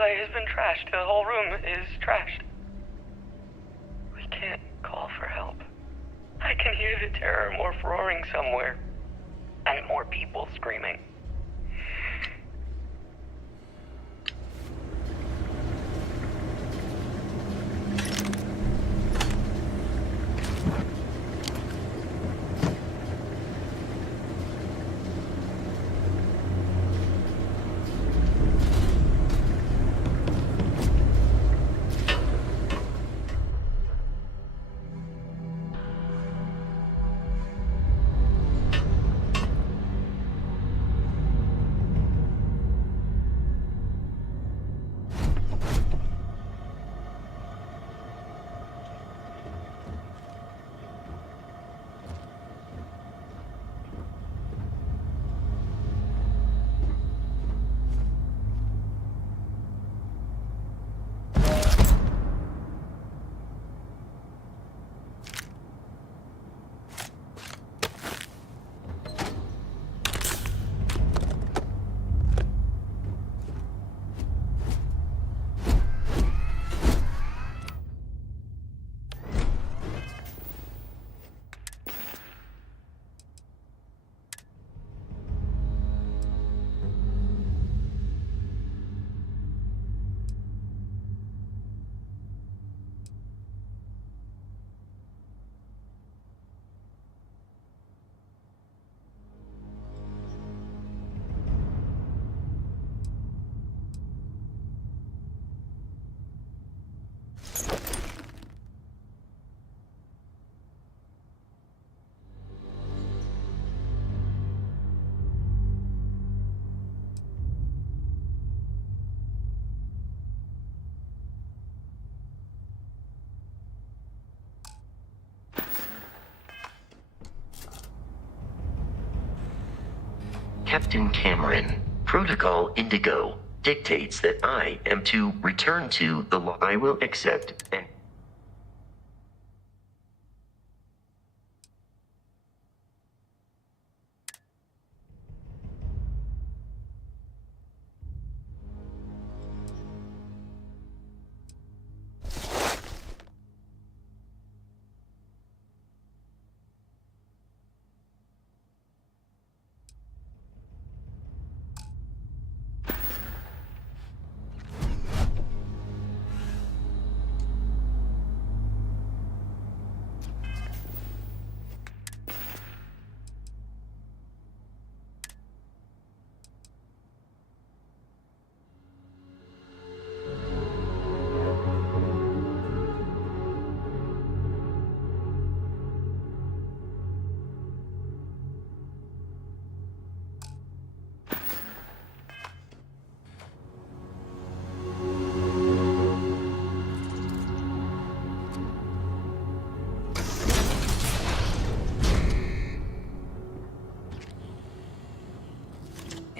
relay has been trashed. The whole room is trashed. We can't call for help. I can hear the terror morph roaring somewhere. And more people screaming. Captain Cameron, Protocol Indigo dictates that I am to return to the law. I will accept and...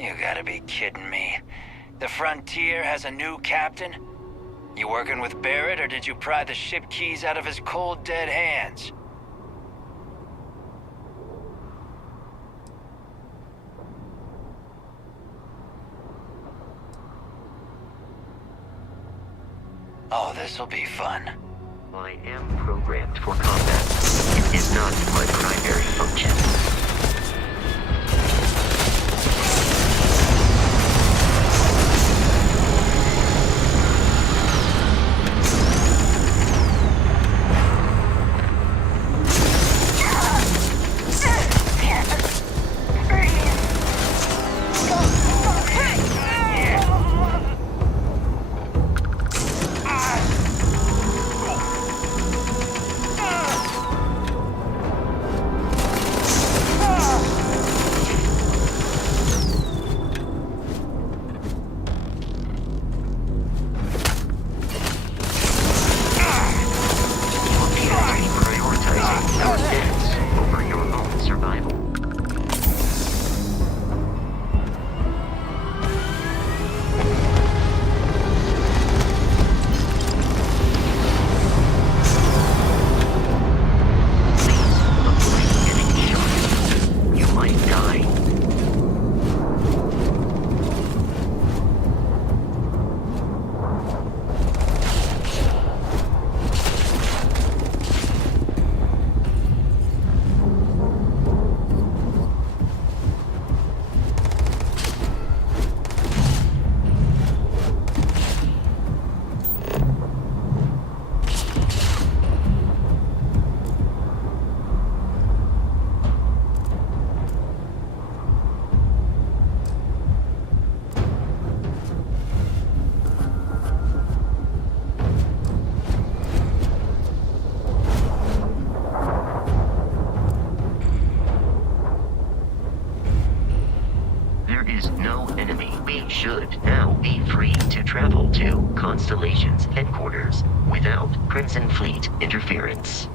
You gotta be kidding me. The Frontier has a new captain? You working with Barrett, or did you pry the ship keys out of his cold, dead hands? Oh, this'll be fun. I am programmed for combat. It is not my primary function. We should now be free to travel to Constellation's headquarters without Crimson Fleet interference.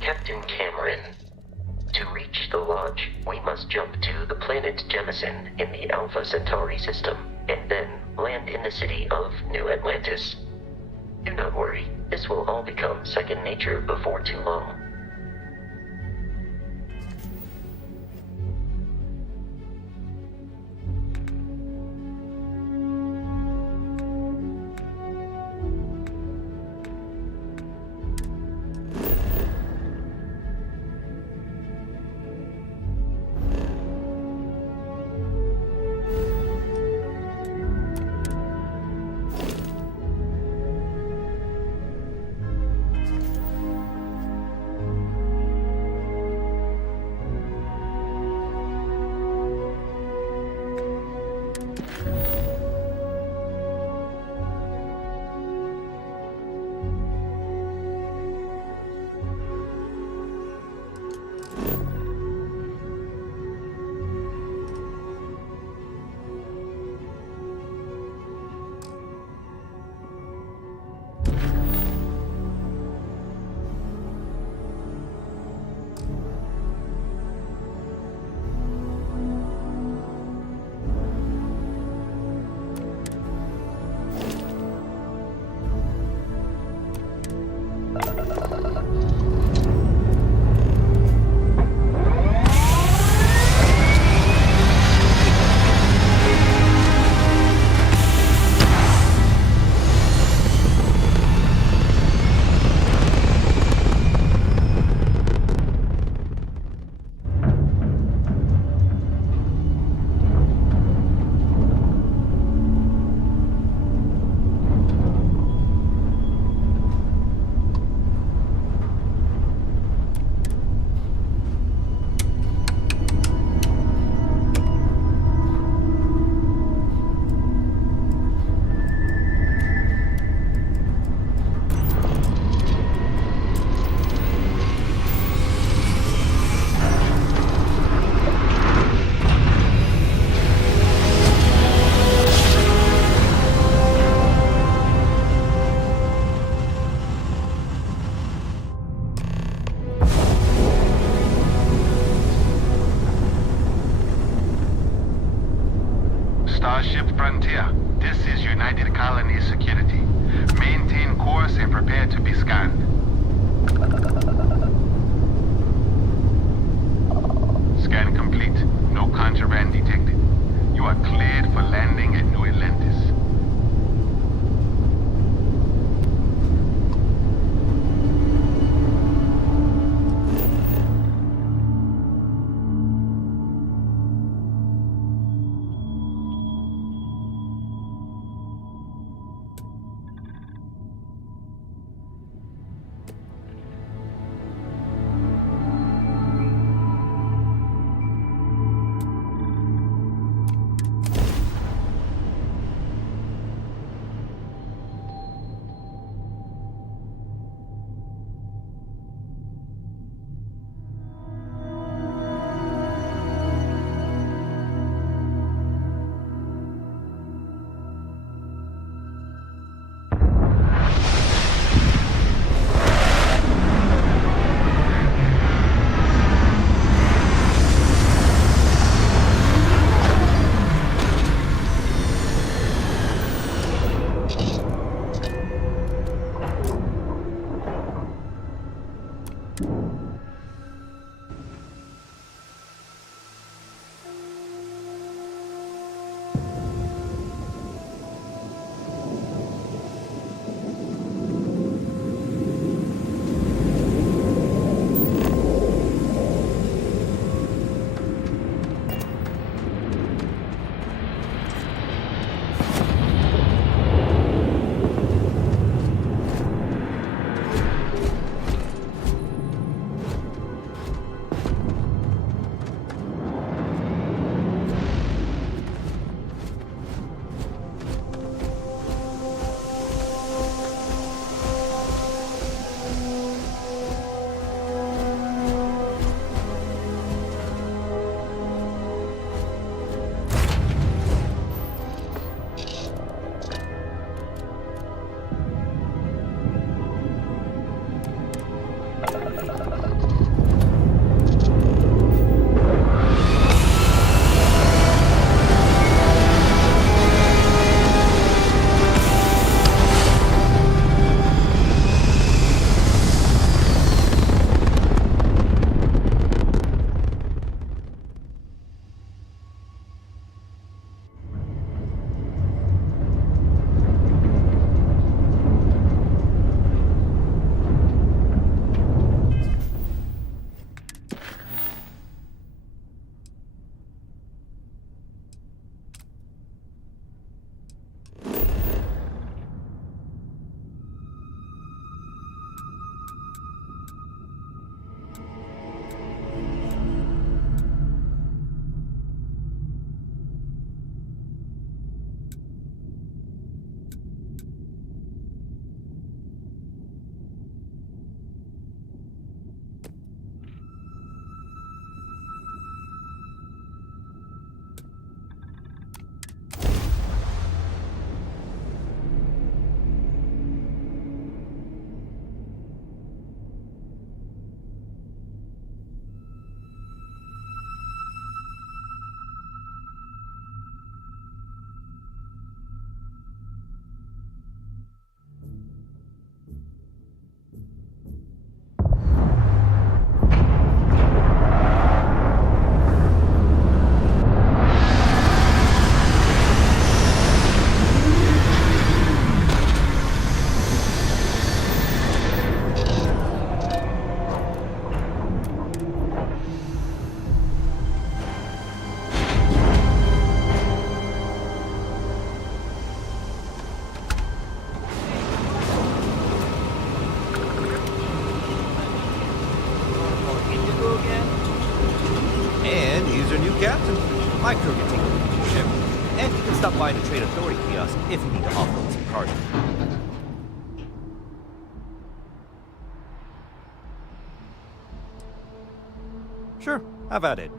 Captain Cameron, to reach the lodge, we must jump to the planet Jemison in the Alpha Centauri system, and then land in the city of New Atlantis. Do not worry, this will all become second nature before too long. My crew can take a look at your ship. And you can stop by the Trade Authority kiosk if you need to offload some cargo. Sure, have at it.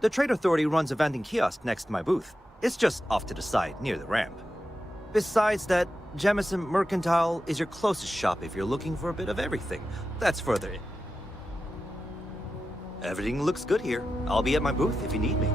The Trade Authority runs a vending kiosk next to my booth. It's just off to the side, near the ramp. Besides that, Jemison Mercantile is your closest shop if you're looking for a bit of everything. That's further in. Everything looks good here. I'll be at my booth if you need me.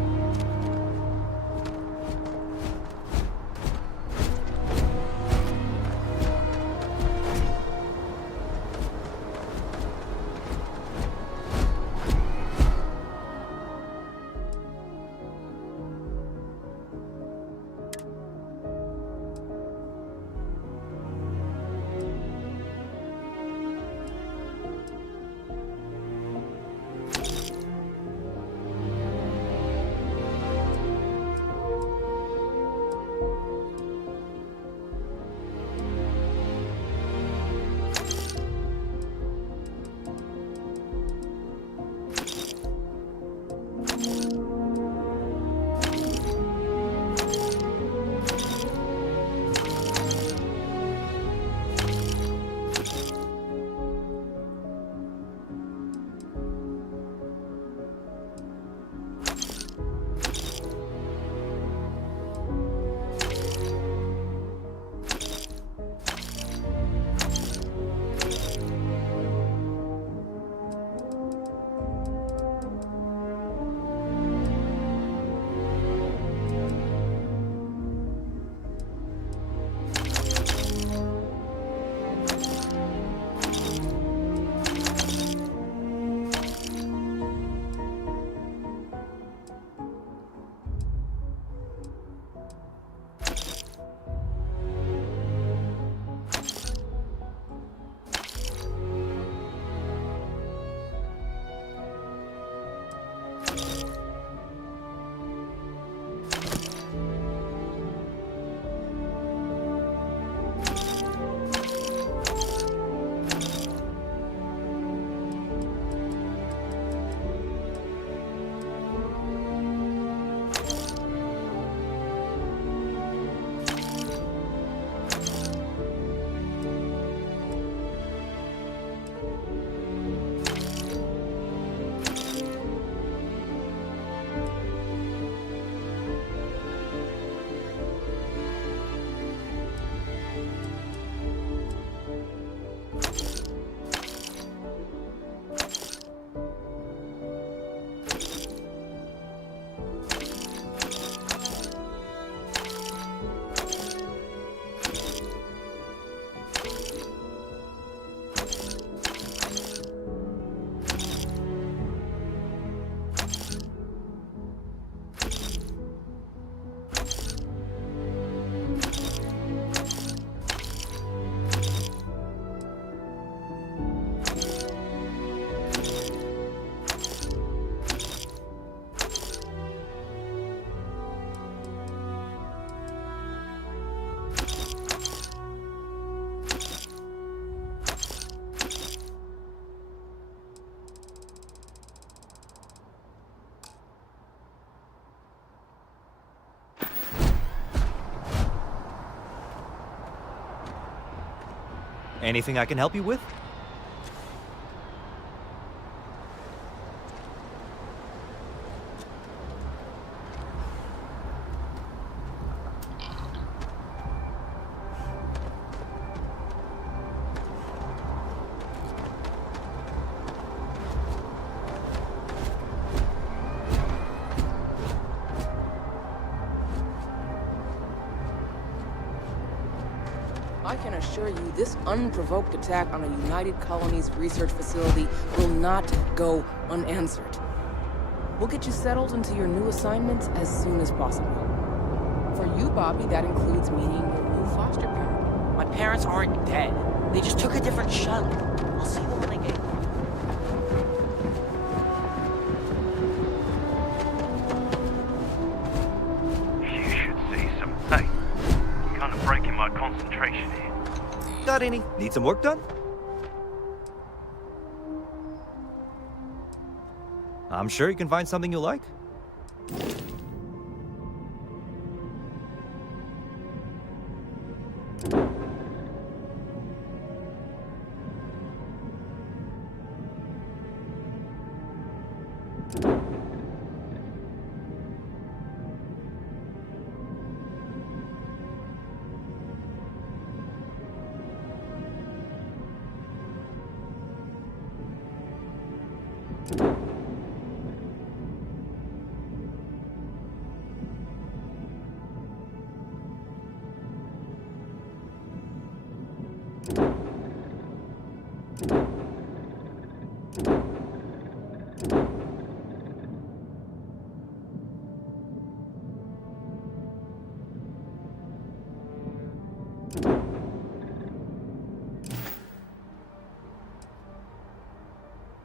Anything I can help you with? I can assure you, this unprovoked attack on a United Colonies research facility will not go unanswered. We'll get you settled into your new assignments as soon as possible. For you, Bobby, that includes meeting your new foster parent. My parents aren't dead. They just took a different shuttle. I'll see them when I get here. You should see some pain. Kind of breaking my concentration here. Got any? Need some work done? I'm sure you can find something you like.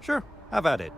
Sure, have at it.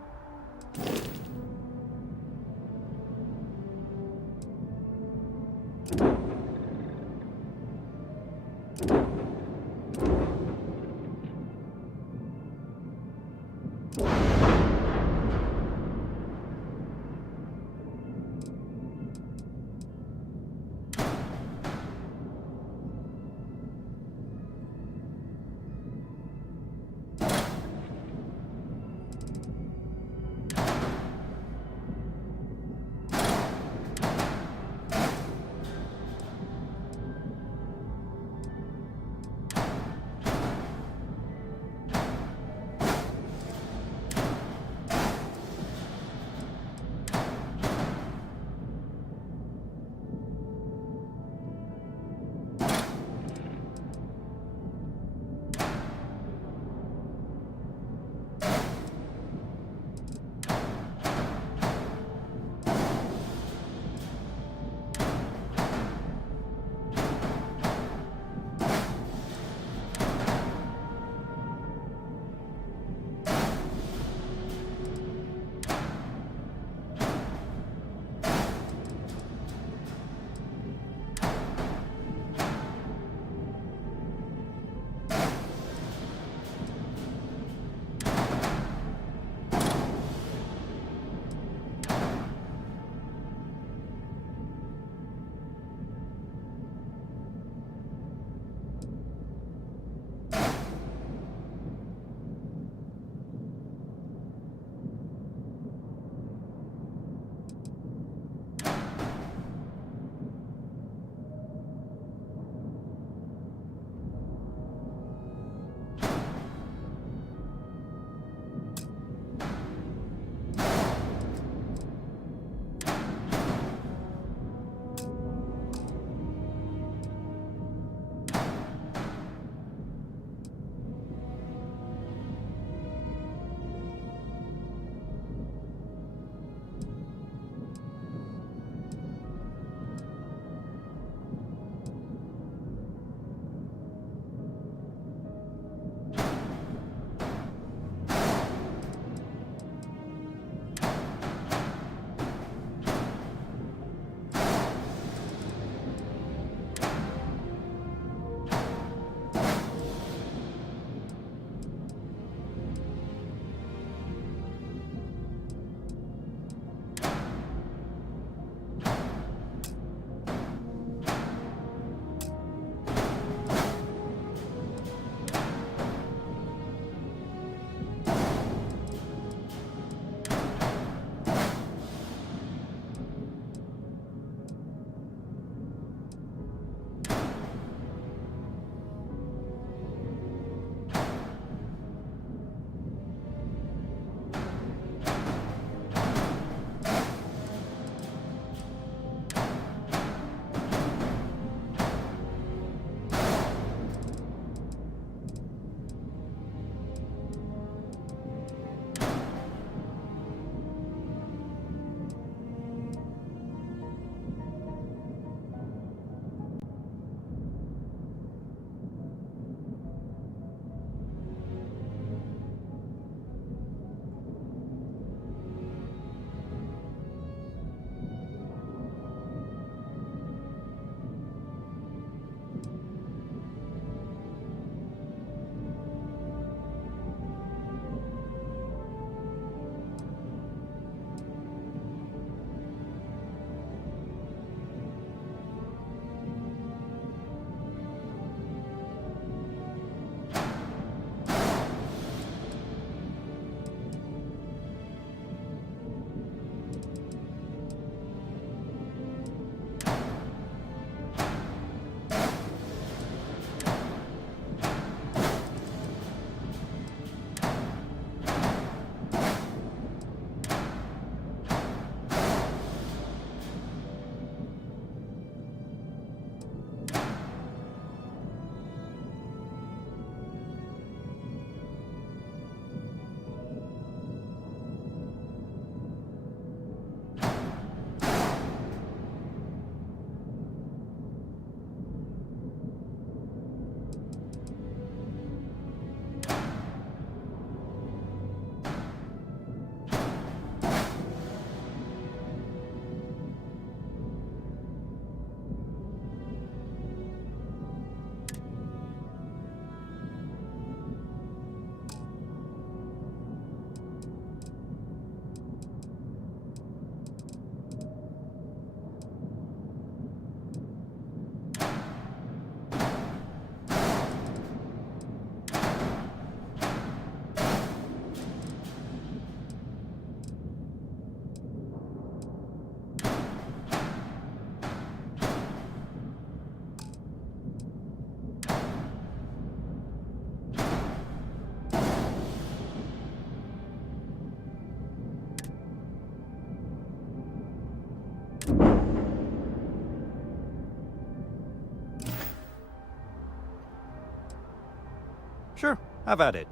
Sure, have at it.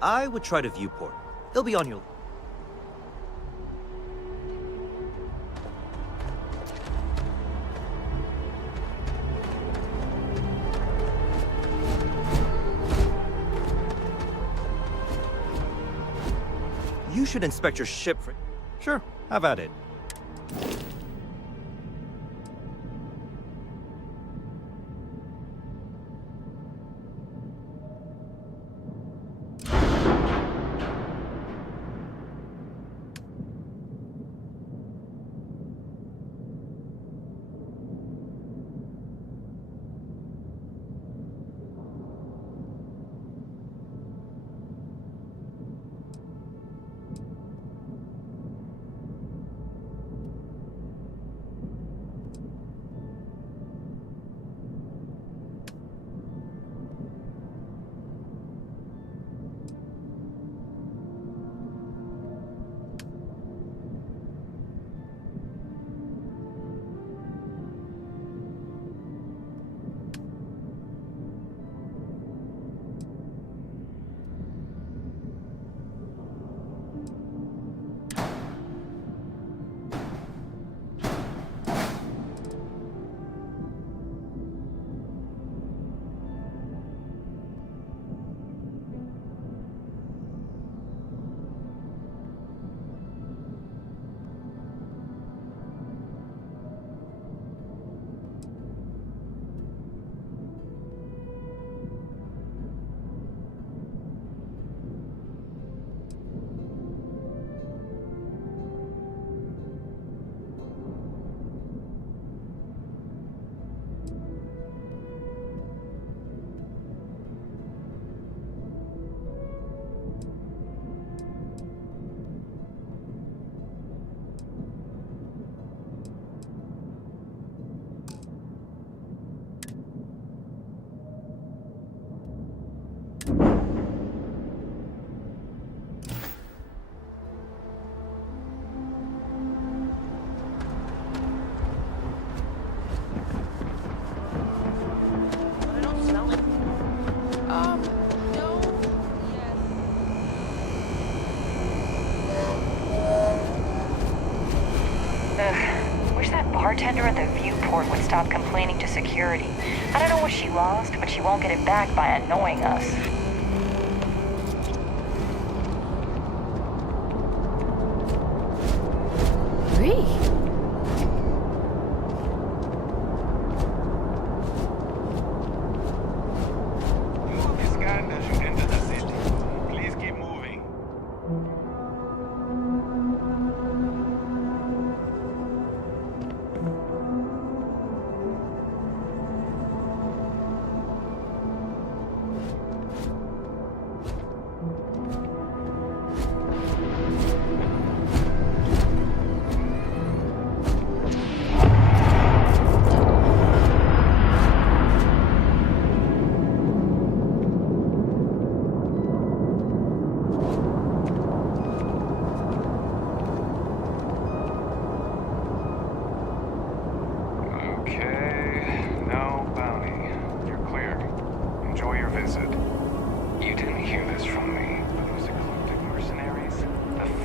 I would try to viewport. It'll be on your... You should inspect your ship for... Sure, have at it. viewport would stop complaining to security. I don't know what she lost, but she won't get it back by annoying us.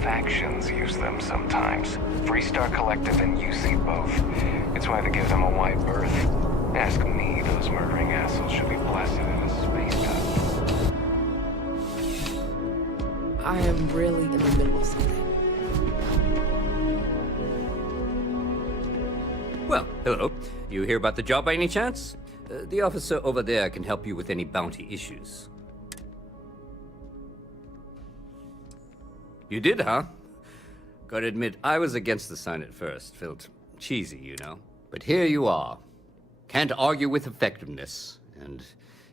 Factions use them sometimes. Freestar Collective and UC both. It's why they give them a wide berth. Ask me, those murdering assholes should be blasted into space time. I am really in the middle of something. Well, hello. You hear about the job by any chance? The officer over there can help you with any bounty issues. You did, huh? Gotta admit, I was against the sign at first. Felt cheesy, you know. But here you are. Can't argue with effectiveness. And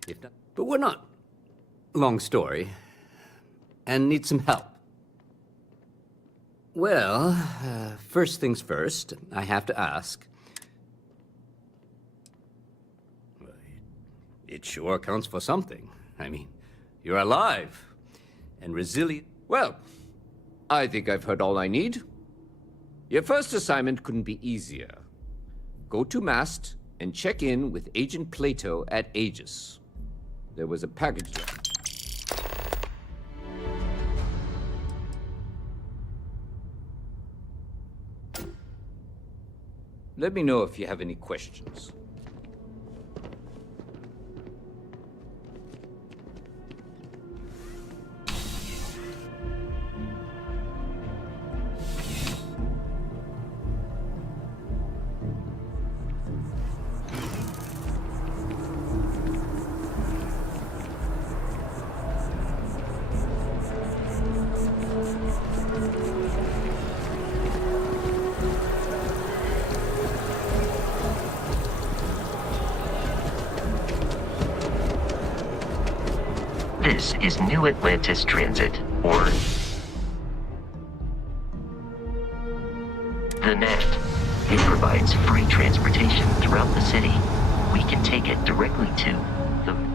if not... But we're not. Long story. And need some help. Well, first things first, I have to ask. It sure counts for something. I mean, you're alive. And resilient. Well... I think I've heard all I need. Your first assignment couldn't be easier. Go to Mast and check in with Agent Plato at Aegis. There was a package there. Let me know if you have any questions. This is New Atlantis Transit, or the NAT. It provides free transportation throughout the city. We can take it directly to the...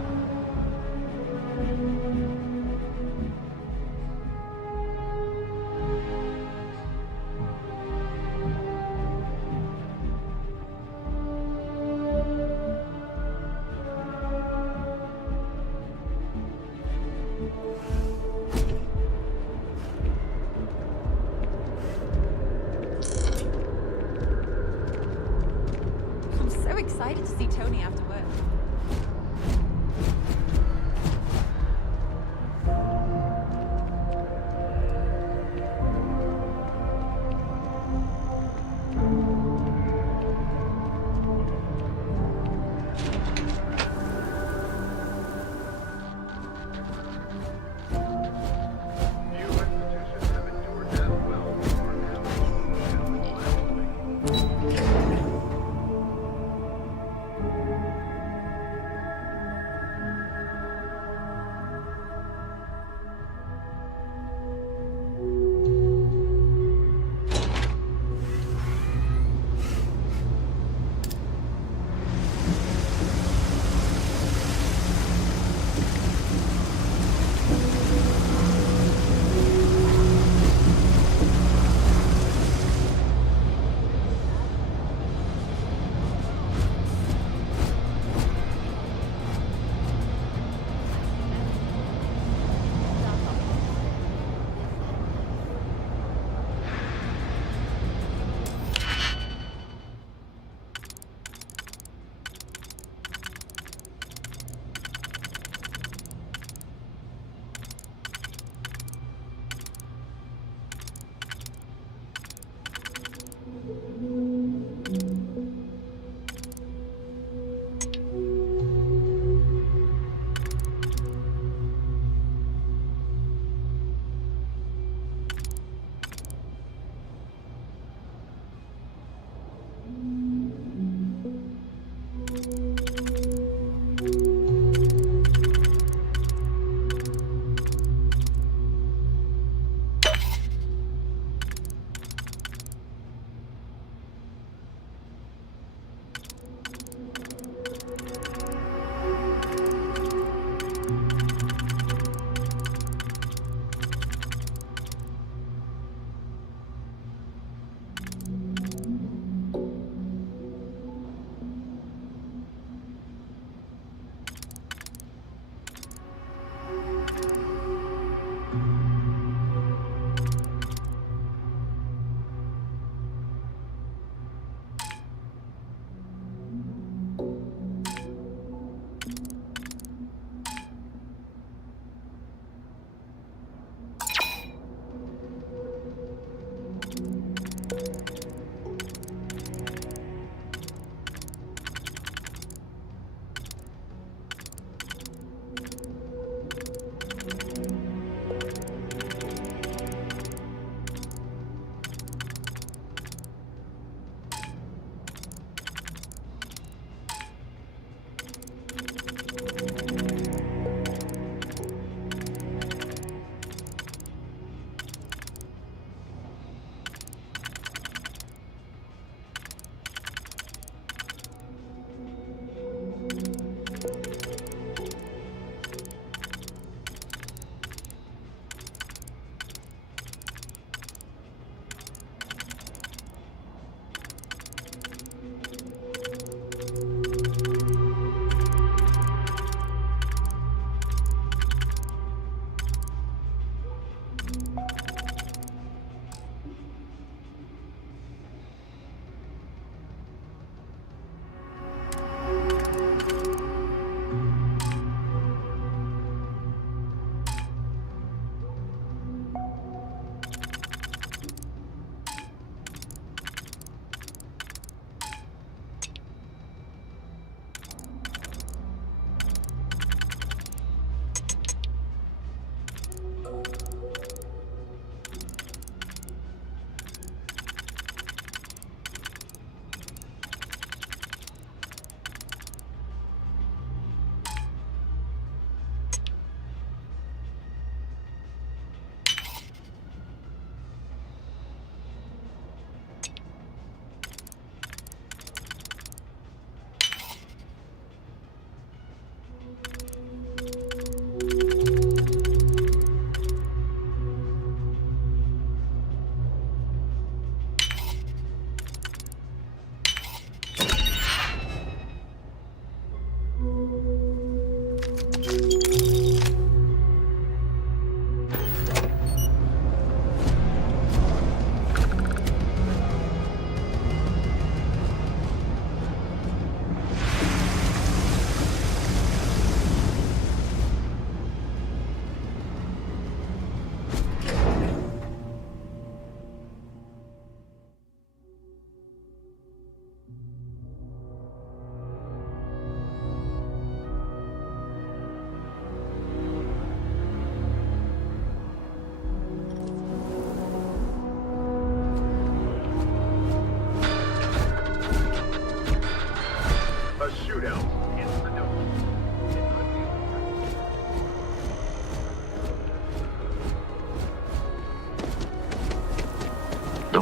Excited to see Tony after work.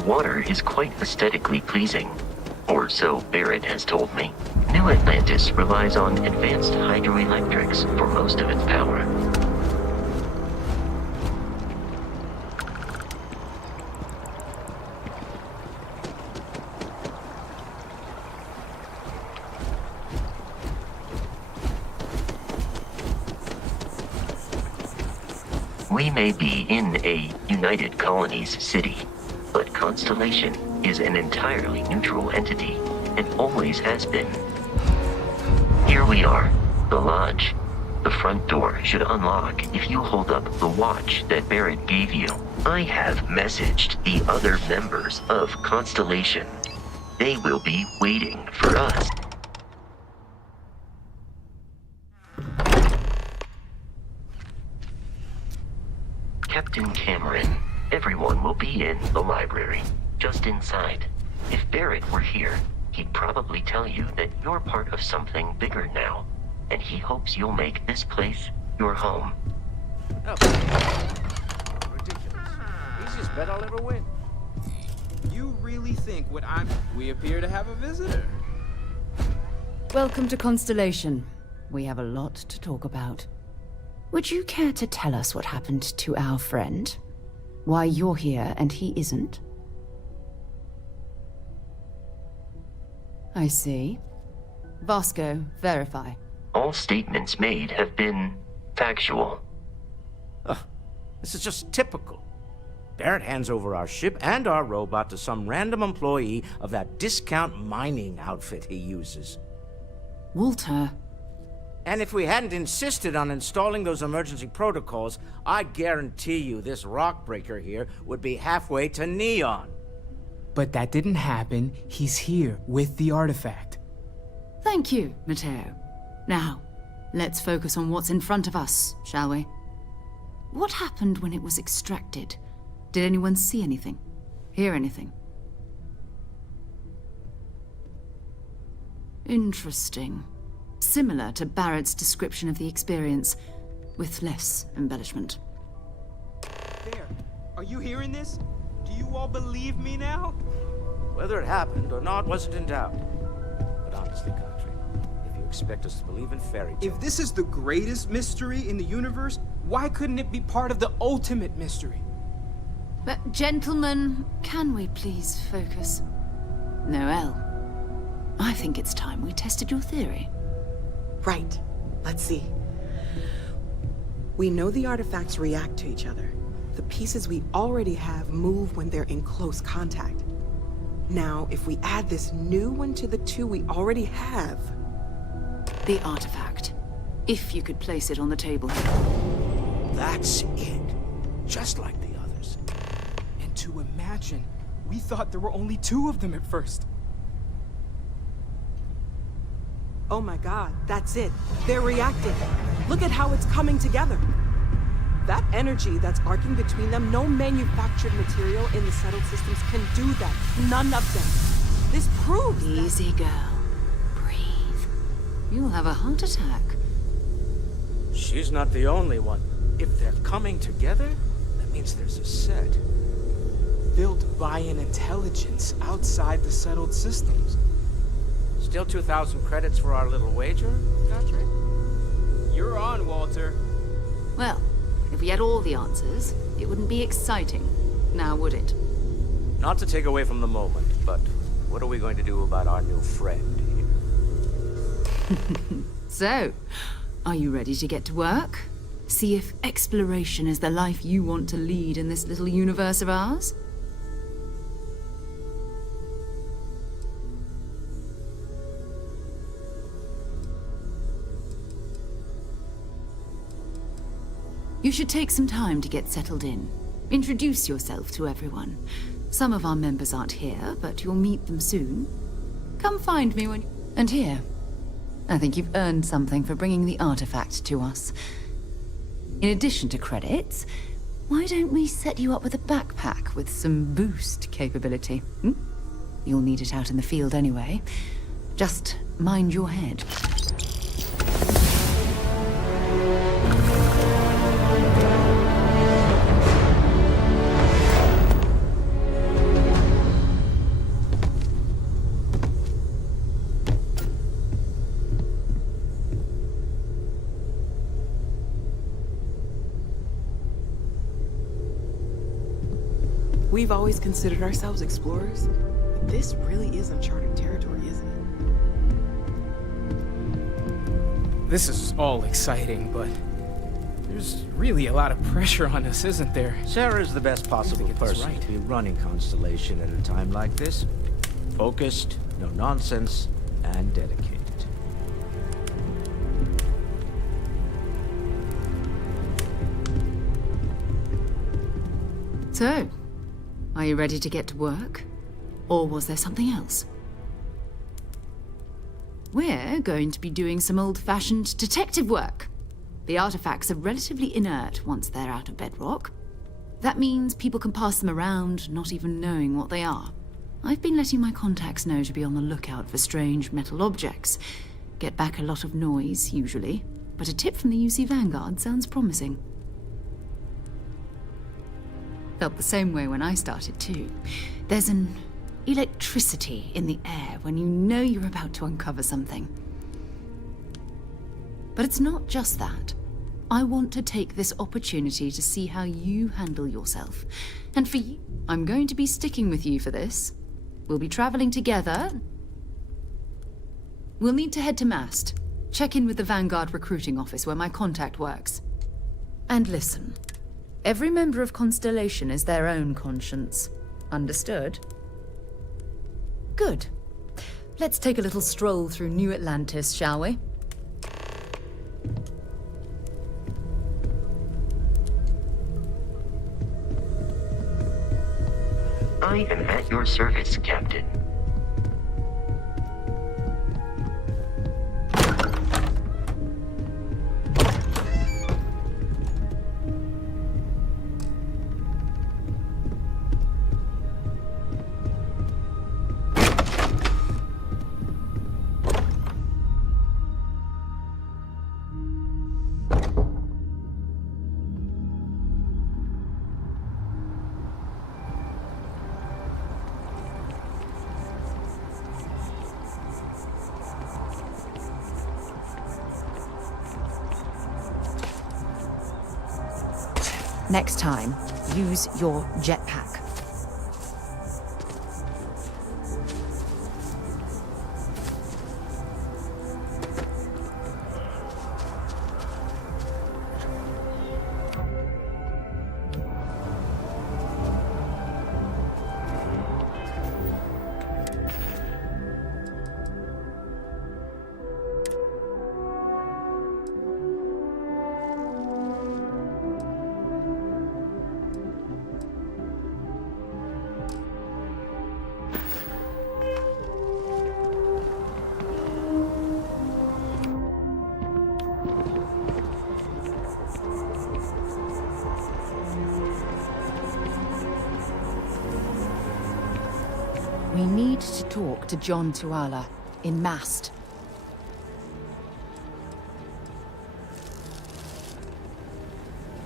water is quite aesthetically pleasing. Or so Barrett has told me. New Atlantis relies on advanced hydroelectrics for most of its power. We may be in a United Colonies city, but Constellation is an entirely neutral entity and always has been. Here we are, the lodge. The front door should unlock if you hold up the watch that Barrett gave you. I have messaged the other members of Constellation. They will be waiting for us. Captain Cameron, everyone will be in the library, just inside. If Barrett were here, he'd probably tell you that you're part of something bigger now, and he hopes you'll make this place your home. Oh. Ridiculous. Easiest bet I'll ever win. You really think what I'm... We appear to have a visitor. Welcome to Constellation. We have a lot to talk about. Would you care to tell us what happened to our friend? Why you're here and he isn't? I see. Vasco, verify. All statements made have been factual. This is just typical. Barrett hands over our ship and our robot to some random employee of that discount mining outfit he uses. Walter. And if we hadn't insisted on installing those emergency protocols, I guarantee you this rock breaker here would be halfway to Neon. But that didn't happen. He's here with the artifact. Thank you, Matteo. Now, let's focus on what's in front of us, shall we? What happened when it was extracted? Did anyone see anything? Hear anything? Interesting. Similar to Barrett's description of the experience, with less embellishment. There. Are you hearing this? Do you all believe me now? Whether it happened or not wasn't in doubt. But honestly, Country, if you expect us to believe in fairy tales... If this is the greatest mystery in the universe, why couldn't it be part of the ultimate mystery? But gentlemen, can we please focus? Noelle, I think it's time we tested your theory. Right. Let's see. We know the artifacts react to each other. The pieces we already have move when they're in close contact. Now, if we add this new one to the two we already have... The artifact. If you could place it on the table. That's it. Just like the others. And to imagine, we thought there were only 2 of them at first. Oh my god, that's it. They're reacting. Look at how it's coming together. That energy that's arcing between them, no manufactured material in the settled systems can do that. None of them. This proves Easy, girl. Breathe. You'll have a heart attack. She's not the only one. If they're coming together, that means there's a set. Built by an intelligence outside the settled systems. Still 2,000 credits for our little wager, Patrick? You're on, Walter. Well, if we had all the answers, it wouldn't be exciting, now would it? Not to take away from the moment, but what are we going to do about our new friend here? So, are you ready to get to work? See if exploration is the life you want to lead in this little universe of ours? You should take some time to get settled in. Introduce yourself to everyone. Some of our members aren't here, but you'll meet them soon. Come find me when... And here. I think you've earned something for bringing the artifact to us. In addition to credits, why don't we set you up with a backpack with some boost capability? You'll need it out in the field anyway. Just mind your head. We've always considered ourselves explorers, but this really is uncharted territory, isn't it? This is all exciting, but there's really a lot of pressure on us, isn't there? Sarah's the best possible person to be running Constellation at a time like this. Focused, no nonsense, and dedicated. So, are you ready to get to work? Or was there something else? We're going to be doing some old-fashioned detective work. The artifacts are relatively inert once they're out of bedrock. That means people can pass them around, not even knowing what they are. I've been letting my contacts know to be on the lookout for strange metal objects. Get back a lot of noise, usually, but a tip from the UC Vanguard sounds promising. Felt the same way when I started, too. There's an electricity in the air when you know you're about to uncover something. But it's not just that. I want to take this opportunity to see how you handle yourself. And for you, I'm going to be sticking with you for this. We'll be traveling together. We'll need to head to Mast. Check in with the Vanguard recruiting office where my contact works. And listen, every member of Constellation is their own conscience. Understood? Good. Let's take a little stroll through New Atlantis, shall we? I am at your service, Captain. Next time, use your jetpack. We need to talk to John Tuala in Mast.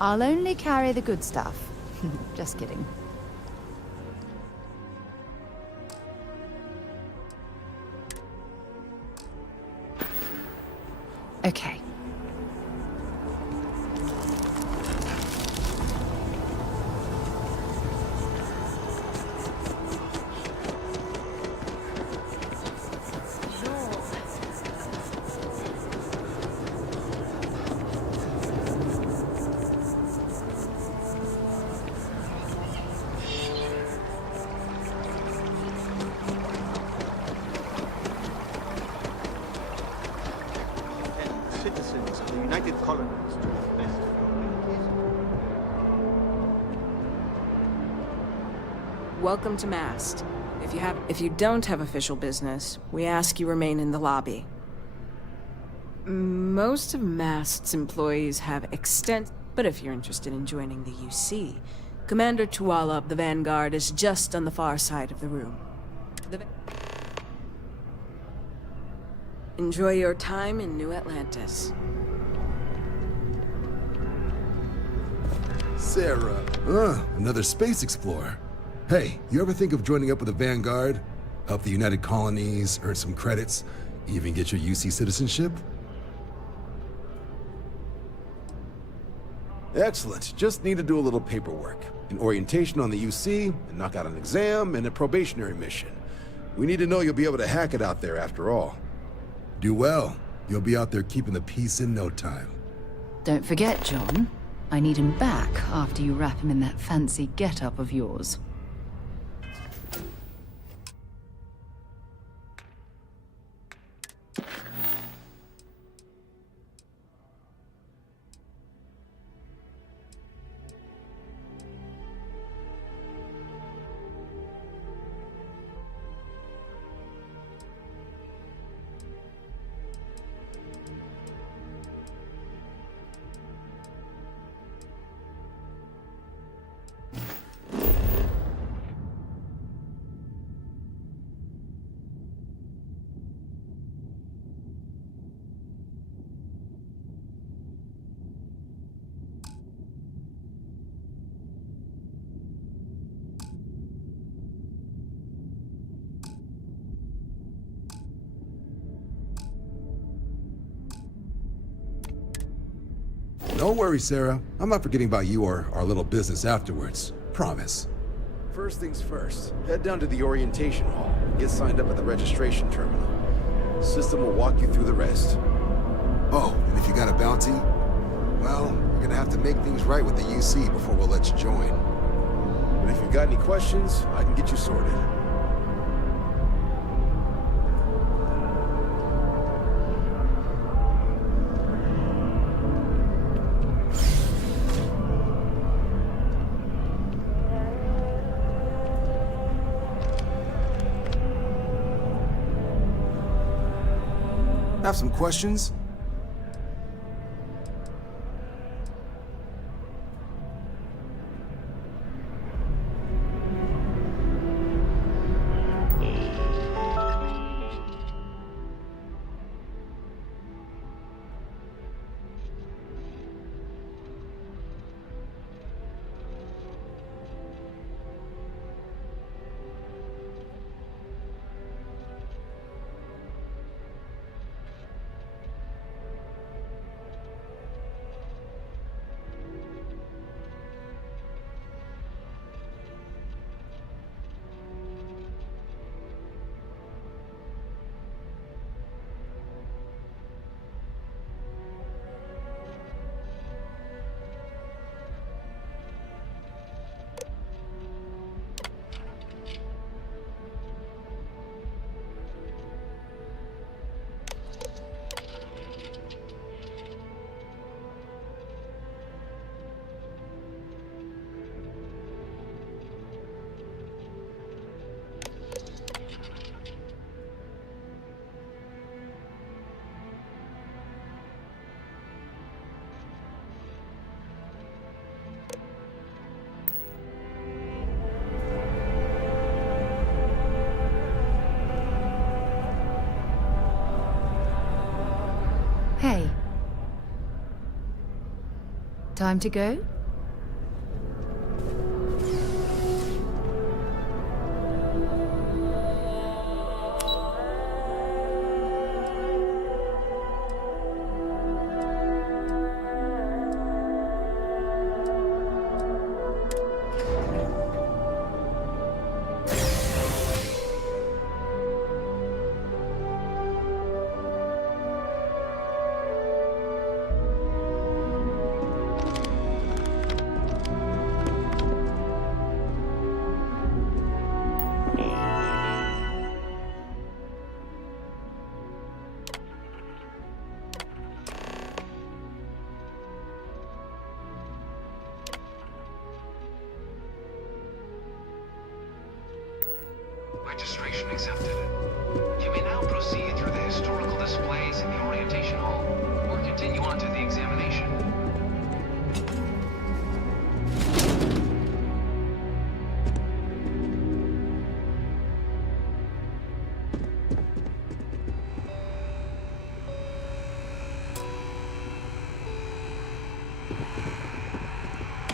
I'll only carry the good stuff. Just kidding. Okay. Citizens of the United Colonies to the best of your abilities. Welcome to Mast. If you don't have official business, we ask you remain in the lobby. Most of Mast's employees have but if you're interested in joining the UC, Commander Tuala of the Vanguard is just on the far side of the room. Enjoy your time in New Atlantis. Sarah. Another space explorer. Hey, you ever think of joining up with the Vanguard? Help the United Colonies, earn some credits, even get your UC citizenship? Excellent. Just need to do a little paperwork. An orientation on the UC, and knock out an exam, and a probationary mission. We need to know you'll be able to hack it out there after all. Do well. You'll be out there keeping the peace in no time. Don't forget, John. I need him back after you wrap him in that fancy get-up of yours. Don't worry, Sarah. I'm not forgetting about you or our little business afterwards. Promise. First things first, head down to the orientation hall and get signed up at the registration terminal. The system will walk you through the rest. Oh, and if you got a bounty, well, you're gonna have to make things right with the UC before we'll let you join. But if you've got any questions, I can get you sorted. Have some questions? Hey. Time to go? Registration accepted. You may now proceed through the historical displays in the orientation hall, or continue on to the examination.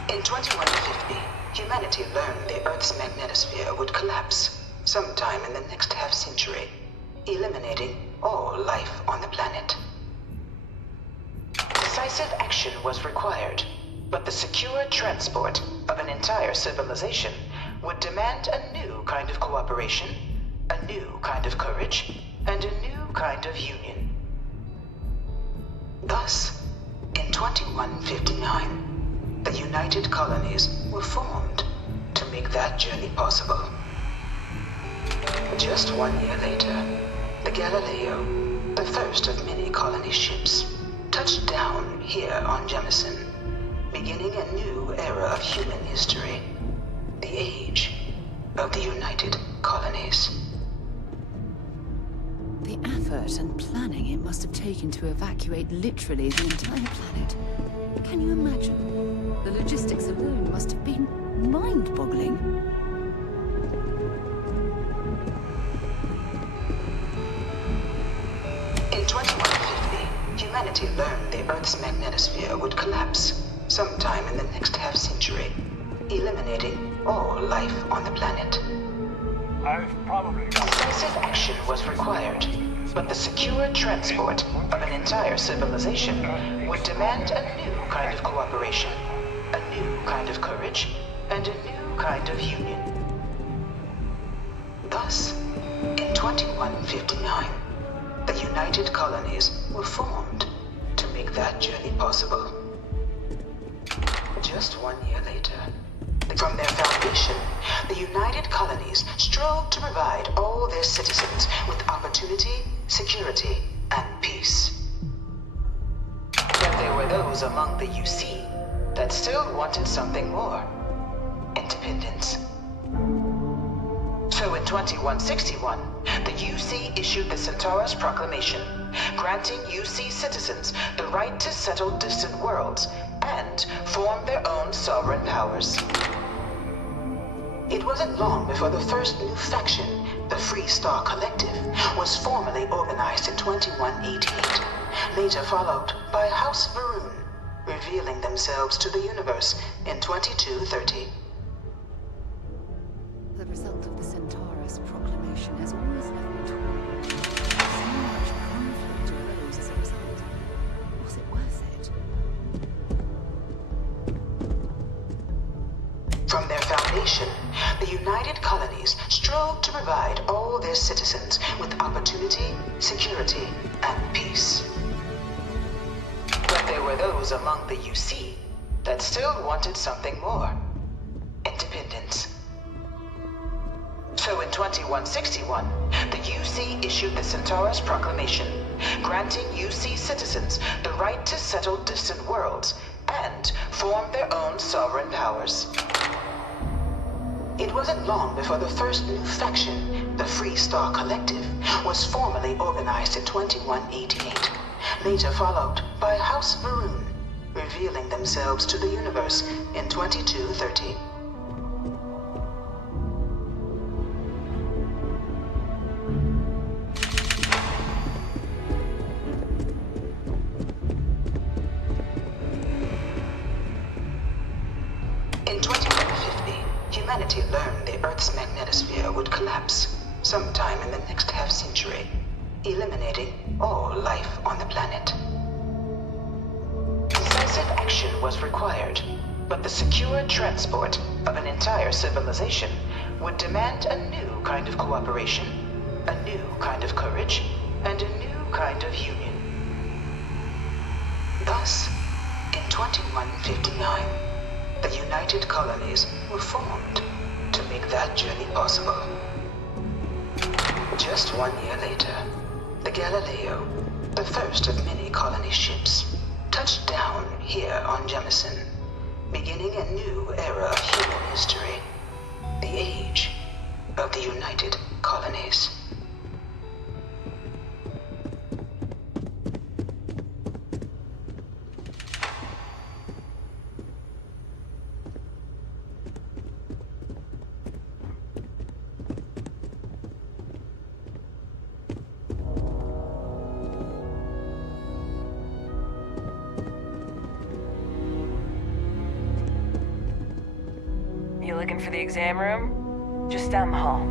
In 2150, humanity learned the Earth's magnetosphere would collapse sometime in the next half-century, eliminating all life on the planet. Decisive action was required. but the secure transport of an entire civilization would demand a new kind of cooperation, a new kind of courage, and a new kind of union. Thus, in 2159, the United Colonies were formed to make that journey possible. Just 1 year later, the Galileo, the first of many colony ships, touched down here on Jemison, beginning a new era of human history, the age of the United Colonies. The effort and planning it must have taken to evacuate literally the entire planet. Can you imagine? The logistics alone must have been mind-boggling. In 2150, humanity learned the Earth's magnetosphere would collapse sometime in the next half-century, eliminating all life on the planet. Decisive action was required, but the secure transport of an entire civilization would demand a new kind of cooperation, a new kind of courage, and a new kind of union. Thus, in 2159, the United Colonies were formed to make that journey possible. Just 1 year later, from their foundation, the United Colonies strove to provide all their citizens with opportunity, security, and peace. But there were those among the UC that still wanted something more: independence. So in 2161, the UC issued the Centaurus Proclamation, granting UC citizens the right to settle distant worlds and form their own sovereign powers. It wasn't long before the first new faction, the Free Star Collective, was formally organized in 2188, later followed by House Varun, revealing themselves to the universe in 2230. The result of the Centaurus Proclamation has always left me torn. So much conflict arose as a result. Was it worth it? From their foundation, the United Colonies strove to provide all their citizens with opportunity, security, and peace. But there were those among the UC that still wanted something more: independence. So in 2161, the UC issued the Centaurus Proclamation, granting UC citizens the right to settle distant worlds and form their own sovereign powers. It wasn't long before the first new faction, the Free Star Collective, was formally organized in 2188, later followed by House Varun, revealing themselves to the universe in 2230. In 2150, humanity learned the Earth's magnetosphere would collapse sometime in the next half-century, eliminating all life on the planet. Decisive action was required, but the secure transport of an entire civilization would demand a new kind of cooperation, a new kind of courage, and a new kind of union. Thus, in 2159, the United Colonies were formed to make that journey possible. Just 1 year later, the Galileo, the first of many colony ships, touched down here on Jemison, beginning a new era of human history, the age of the United Colonies. You looking for the exam room? Just down the hall.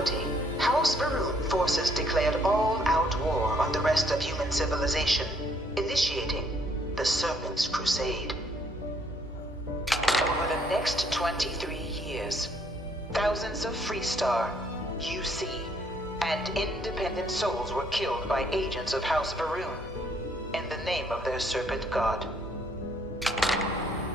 1940, House Varun forces declared all-out war on the rest of human civilization, initiating the Serpent's Crusade. Over the next 23 years, thousands of Freestar, UC, and independent souls were killed by agents of House Varun in the name of their serpent god.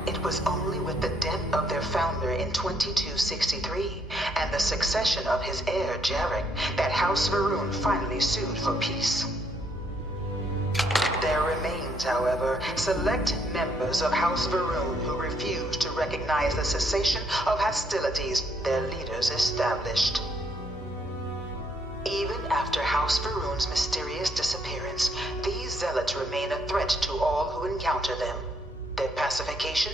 It was only with the death of their founder in 2263 and the succession of his heir, Jarek, that House Varun finally sued for peace. There remains, however, select members of House Varun who refuse to recognize the cessation of hostilities their leaders established. Even after House Varun's mysterious disappearance, these zealots remain a threat to all who encounter them. Their pacification,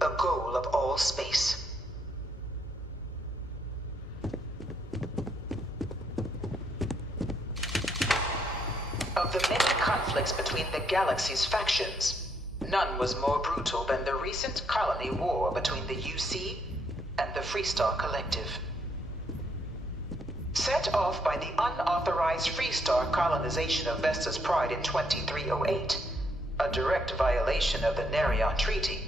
a goal of all space. Of the many conflicts between the galaxy's factions, none was more brutal than the recent colony war between the UC and the Freestar Collective. Set off by the unauthorized Freestar colonization of Vesta's Pride in 2308, a direct violation of the Nerion Treaty,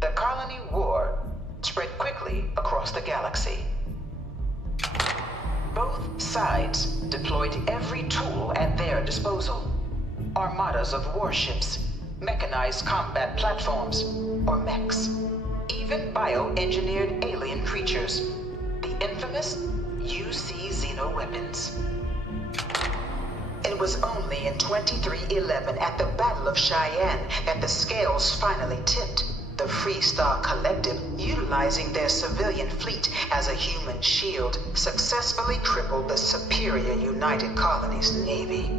the colony war spread quickly across the galaxy. Both sides deployed every tool at their disposal. Armadas of warships, mechanized combat platforms, or mechs, even bioengineered alien creatures, the infamous UC xenoweapons. It was only in 2311 at the Battle of Cheyenne that the scales finally tipped, the Freestar Collective, utilizing their civilian fleet as a human shield, successfully crippled the superior United Colonies Navy.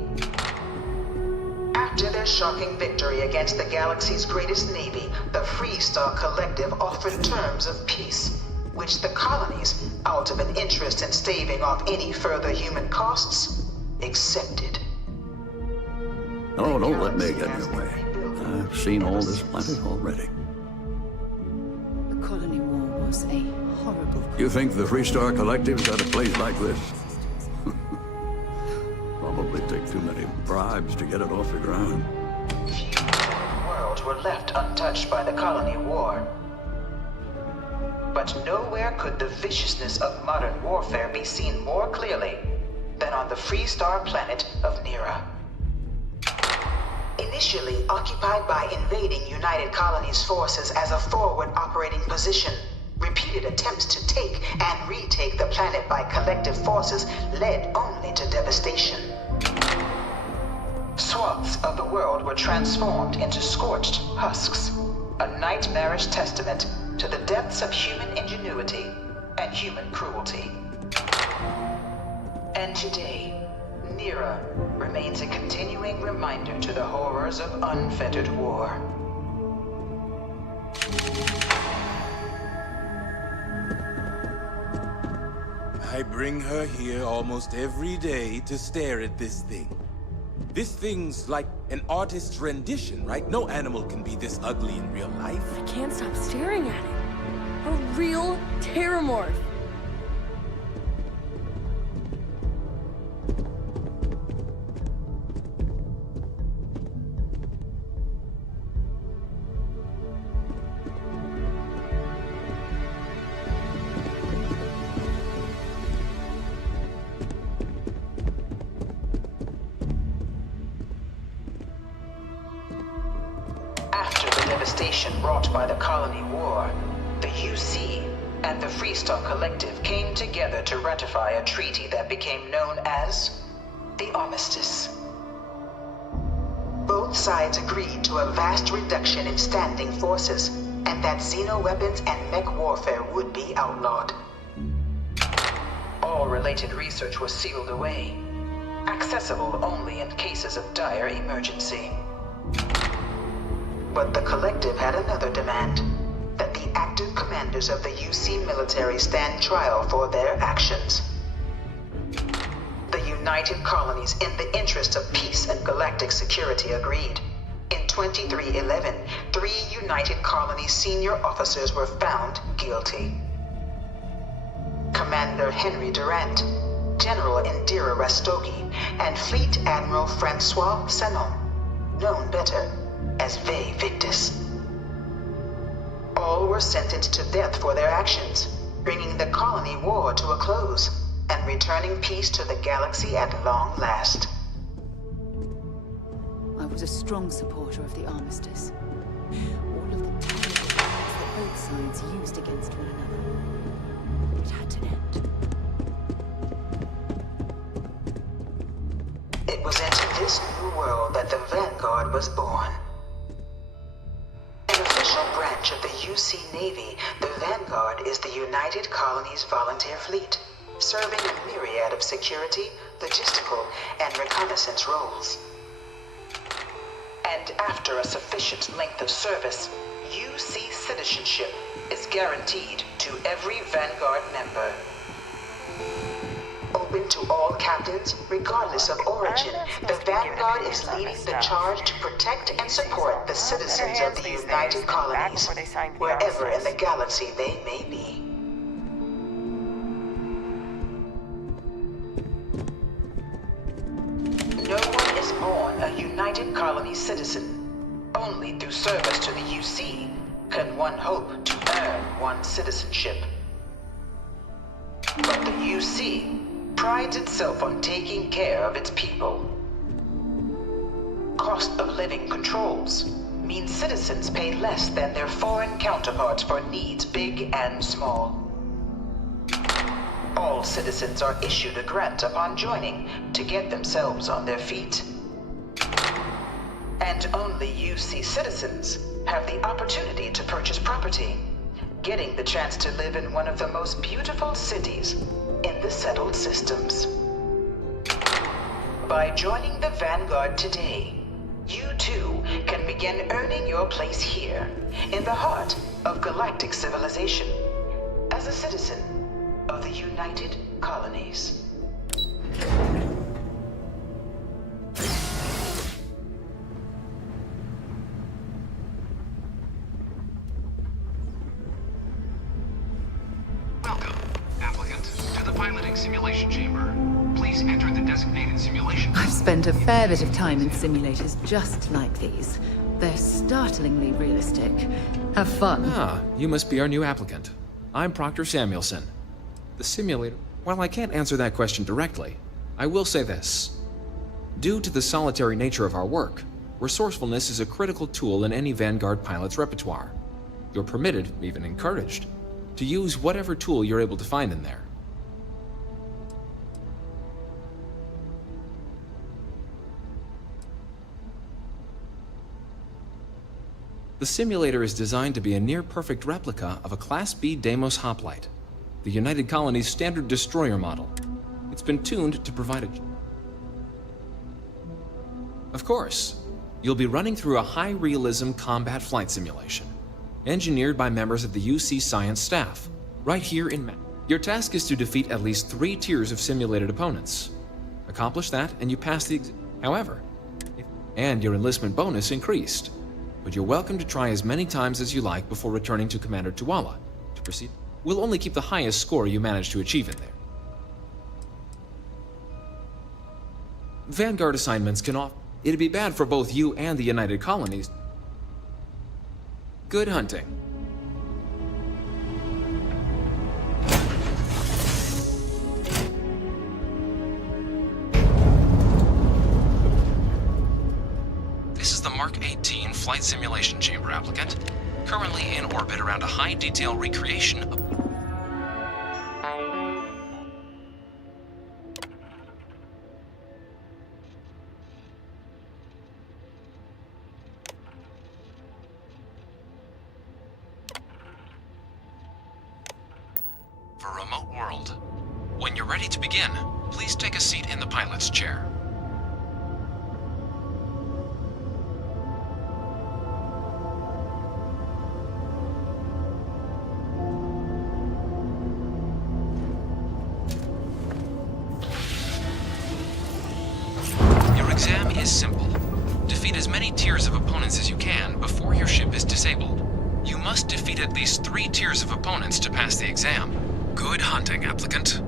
After their shocking victory against the galaxy's greatest navy, the Freestar Collective offered terms of peace, which the colonies, out of an interest in staving off any further human costs, accepted. Oh, don't let me get in your way. I've seen all this plenty already. The colony war was a horrible... You think the Freestar Collective's got a place like this? Probably take too many bribes to get it off the ground. Few worlds were left untouched by the colony war. But nowhere could the viciousness of modern warfare be seen more clearly than on the Freestar planet of Nera. Initially occupied by invading United Colonies forces as a forward operating position, repeated attempts to take and retake the planet by collective forces led only to devastation. Swaths of the world were transformed into scorched husks, a nightmarish testament to the depths of human ingenuity and human cruelty. And today, Nera remains a continuing reminder to the horrors of unfettered war. I bring her here almost every day to stare at this thing. This thing's like an artist's rendition, right? No animal can be this ugly in real life. I can't stop staring at it. A real terramorph. Brought by the colony war, the UC and the Freestar Collective came together to ratify a treaty that became known as the Armistice. Both sides agreed to a vast reduction in standing forces, and that xenoweapons and mech warfare would be outlawed. All related research was sealed away, accessible only in cases of dire emergency. But the Collective had another demand, that the active commanders of the UC military stand trial for their actions. The United Colonies, in the interest of peace and galactic security, agreed. In 2311, 3 United Colonies senior officers were found guilty. Commander Henry Durant, General Indira Rastogi, and Fleet Admiral Francois Sanon, known better as Ve Victus. All were sentenced to death for their actions, bringing the colony war to a close and returning peace to the galaxy at long last. I was a strong supporter of the armistice. All of the tactics that both sides used against one another. It had to end. It was into this new world that the Vanguard was born. An official branch of the UC Navy, the Vanguard is the United Colonies Volunteer Fleet, serving a myriad of security, logistical, and reconnaissance roles. And after a sufficient length of service, UC citizenship is guaranteed to every Vanguard member. Open to all captains, regardless of origin, the Vanguard is leading the charge to protect and support the citizens of the United Colonies, wherever in the galaxy they may be. No one is born a United Colony citizen. Only through service to the UC can one hope to earn one's citizenship. But the UC prides itself on taking care of its people. Cost of living controls mean citizens pay less than their foreign counterparts for needs big and small. All citizens are issued a grant upon joining to get themselves on their feet. And only UC citizens have the opportunity to purchase property, getting the chance to live in one of the most beautiful cities in the settled systems. By joining the Vanguard today, you too can begin earning your place here, in the heart of galactic civilization, as a citizen of the United Colonies. Welcome, applicant, to the piloting simulation chamber. Please enter the designated simulation. I've spent a fair bit of time in simulators just like these. They're startlingly realistic. Have fun. Ah, you must be our new applicant. I'm Proctor Samuelson. The simulator... While I can't answer that question directly, I will say this. Due to the solitary nature of our work, resourcefulness is a critical tool in any Vanguard pilot's repertoire. You're permitted, even encouraged, to use whatever tool you're able to find in there. The simulator is designed to be a near-perfect replica of a Class B Deimos hoplite, the United Colony's standard destroyer model. It's been tuned to provide a... Of course, you'll be running through a high-realism combat flight simulation, engineered by members of the UC science staff, right here in Your task is to defeat at least 3 tiers of simulated opponents. Accomplish that, and you pass the However, and your enlistment bonus increased. But you're welcome to try as many times as you like before returning to Commander Tuala. To proceed, we'll only keep the highest score you manage to achieve in there. Vanguard assignments can offer... It'd be bad for both you and the United Colonies. Good hunting. This is the Mark 18 Flight Simulation Chamber applicant, currently in orbit around a high-detail recreation of... For remote world. When you're ready to begin, please take a seat in the pilot's chair. Your exam is simple. Defeat as many tiers of opponents as you can before your ship is disabled. You must defeat at least 3 tiers of opponents to pass the exam. Good hunting, applicant.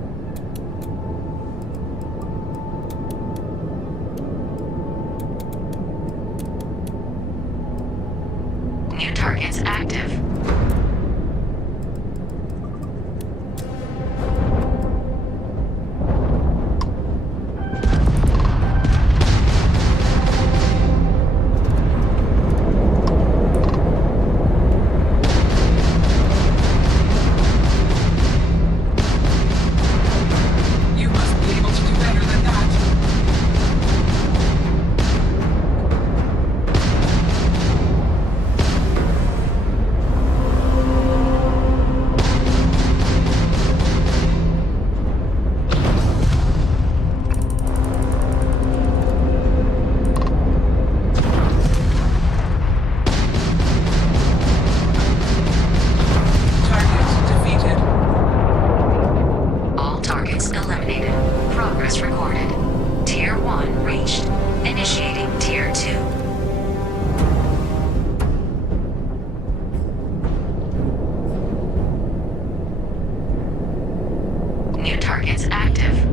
reached. Initiating Tier 2. New targets active.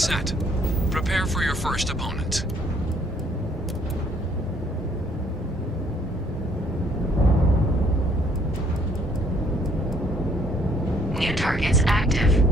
set. Prepare for your first opponent. New targets active.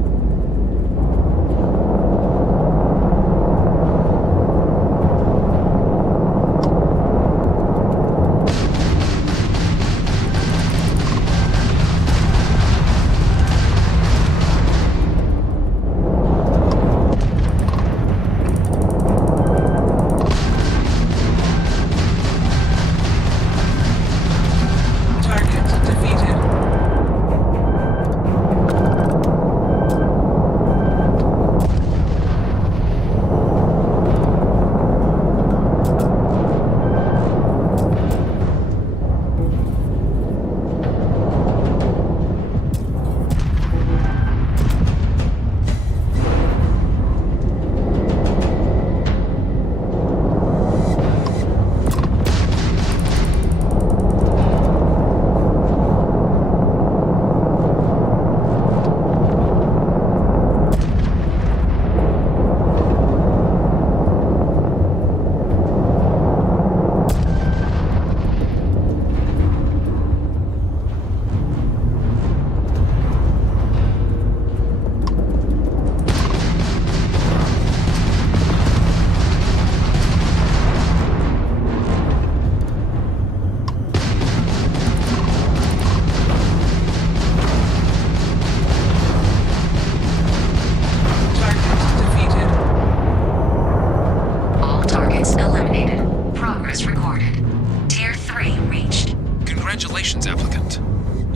Congratulations, applicant.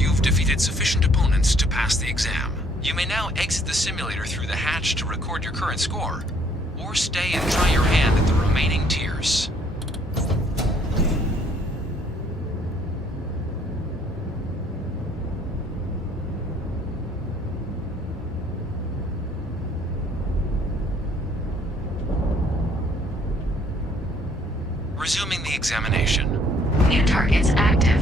You've defeated sufficient opponents to pass the exam. You may now exit the simulator through the hatch to record your current score, or stay and try your hand at the remaining tiers. Resuming the examination. New targets active.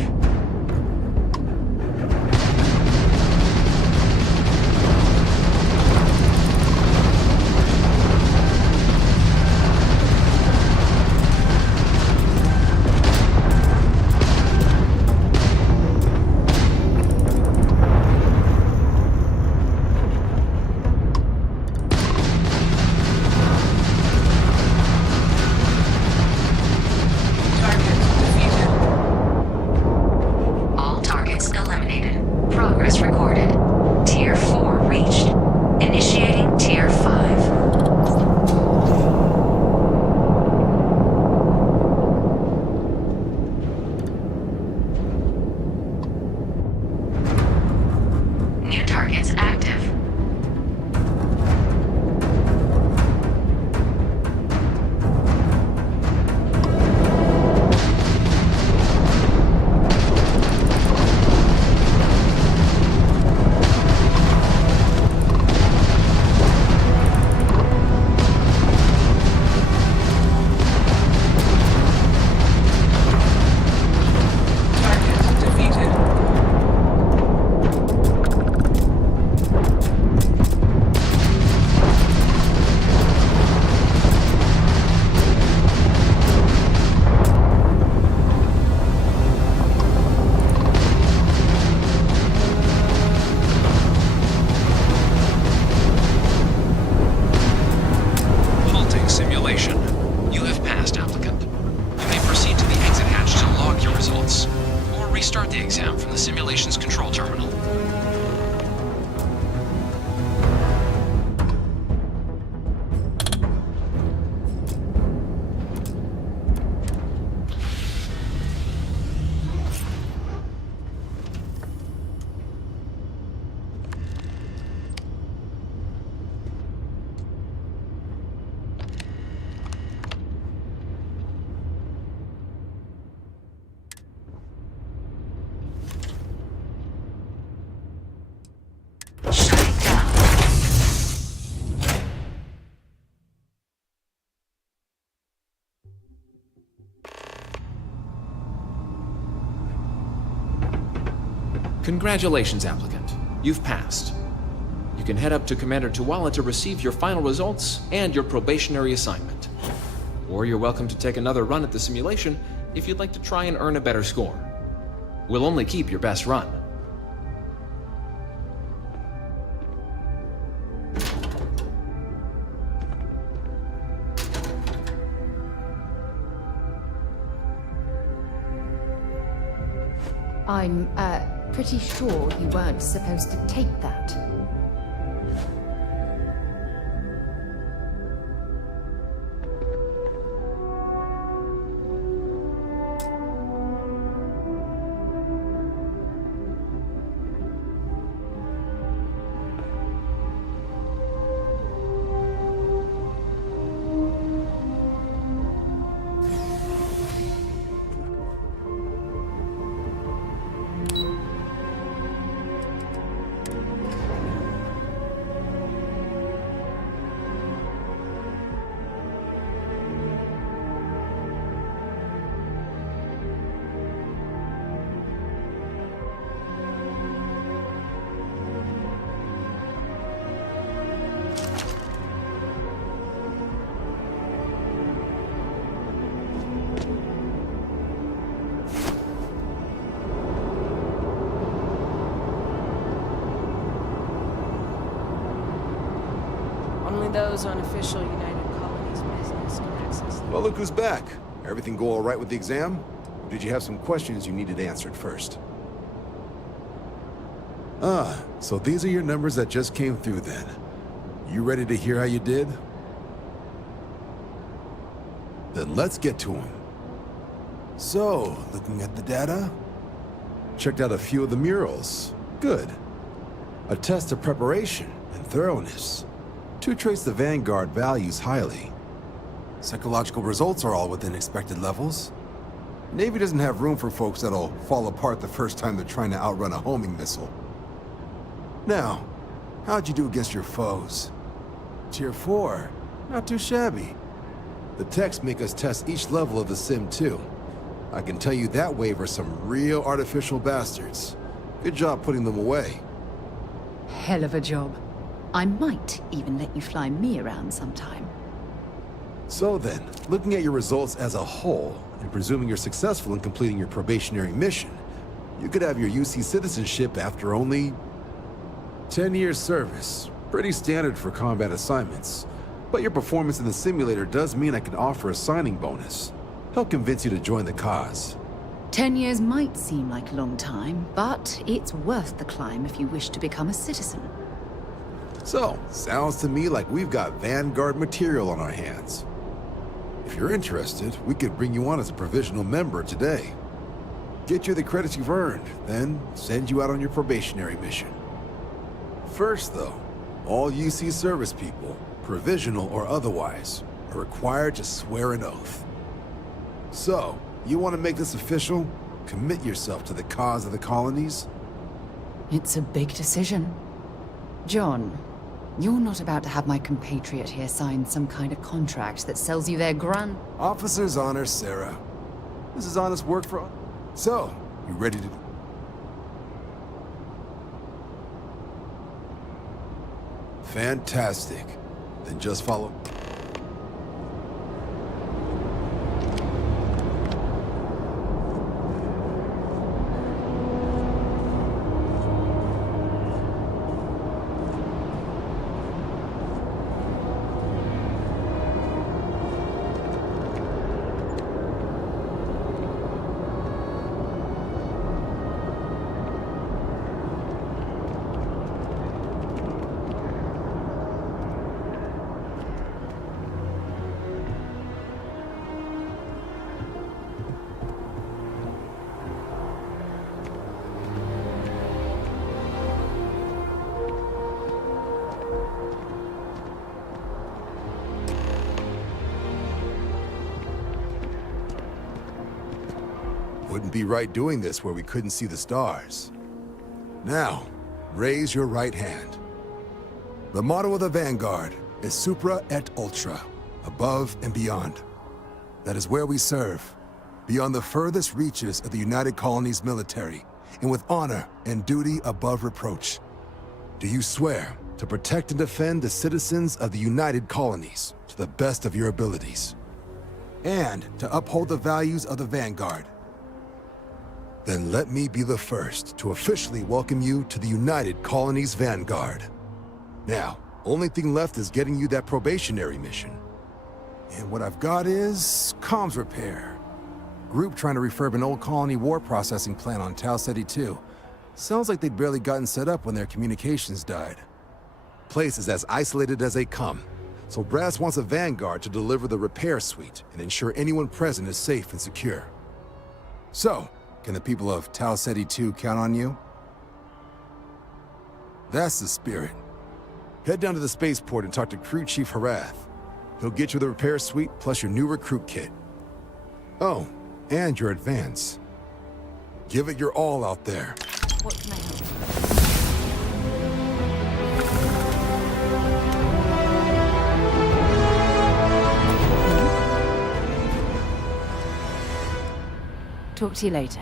Restart the exam from the simulation's control terminal. Congratulations, applicant. You've passed. You can can head up to Commander Tuwala to receive your final results and your probationary assignment. Or you're welcome to take another run at the simulation if you'd like to try and earn a better score. We'll only keep your best run. I'm, pretty sure you weren't supposed to take that. Only those on official United Colonies business can access them. Well, look who's back. Everything go all right with the exam? Or did you have some questions you needed answered first? Ah, so these are your numbers that just came through then. You ready to hear how you did? Then let's get to them. So, looking at the data? Checked out a few of the murals. Good. A test of preparation and thoroughness. Two traits the Vanguard values highly. Psychological results are all within expected levels. Navy doesn't have room for folks that'll fall apart the first time they're trying to outrun a homing missile. Now, how'd you do against your foes? Tier 4, not too shabby. The techs make us test each level of the sim too. I can tell you that wave are some real artificial bastards. Good job putting them away. Hell of a job. I might even let you fly me around sometime. So then, looking at your results as a whole, and presuming you're successful in completing your probationary mission, you could have your UC citizenship after only 10 years service. Pretty standard for combat assignments. But your performance in the simulator does mean I can offer a signing bonus. Help convince you to join the cause. 10 years might seem like a long time, but it's worth the climb if you wish to become a citizen. So, sounds to me like we've got Vanguard material on our hands. If you're interested, we could bring you on as a provisional member today. Get you the credits you've earned, then send you out on your probationary mission. First, though, all UC service people, provisional or otherwise, are required to swear an oath. So, you want to make this official? Commit yourself to the cause of the colonies? It's a big decision. John, you're not about to have my compatriot here sign some kind of contract that sells you their grand... Officer's honor, Sarah. This is honest work for... So, you ready to... Fantastic. Then just follow... Wouldn't be right doing this where we couldn't see the stars. Now, raise your right hand. The motto of the Vanguard is Supra et Ultra, above and beyond. That is where we serve, beyond the furthest reaches of the United Colonies military, and with honor and duty above reproach. Do you swear to protect and defend the citizens of the United Colonies to the best of your abilities, and to uphold the values of the Vanguard. Then let me be the first to officially welcome you to the United Colonies Vanguard. Now, only thing left is getting you that probationary mission. And what I've got is comms repair. Group trying to refurb an old colony war processing plant on Tau Ceti 2. Sounds like they'd barely gotten set up when their communications died. Place is as isolated as they come, so Brass wants a Vanguard to deliver the repair suite and ensure anyone present is safe and secure. So, can the people of Tau Ceti 2 count on you? That's the spirit. Head down to the spaceport and talk to Crew Chief Harath. He'll get you the repair suite plus your new recruit kit. Oh, and your advance. Give it your all out there. What can I help you? Talk to you later.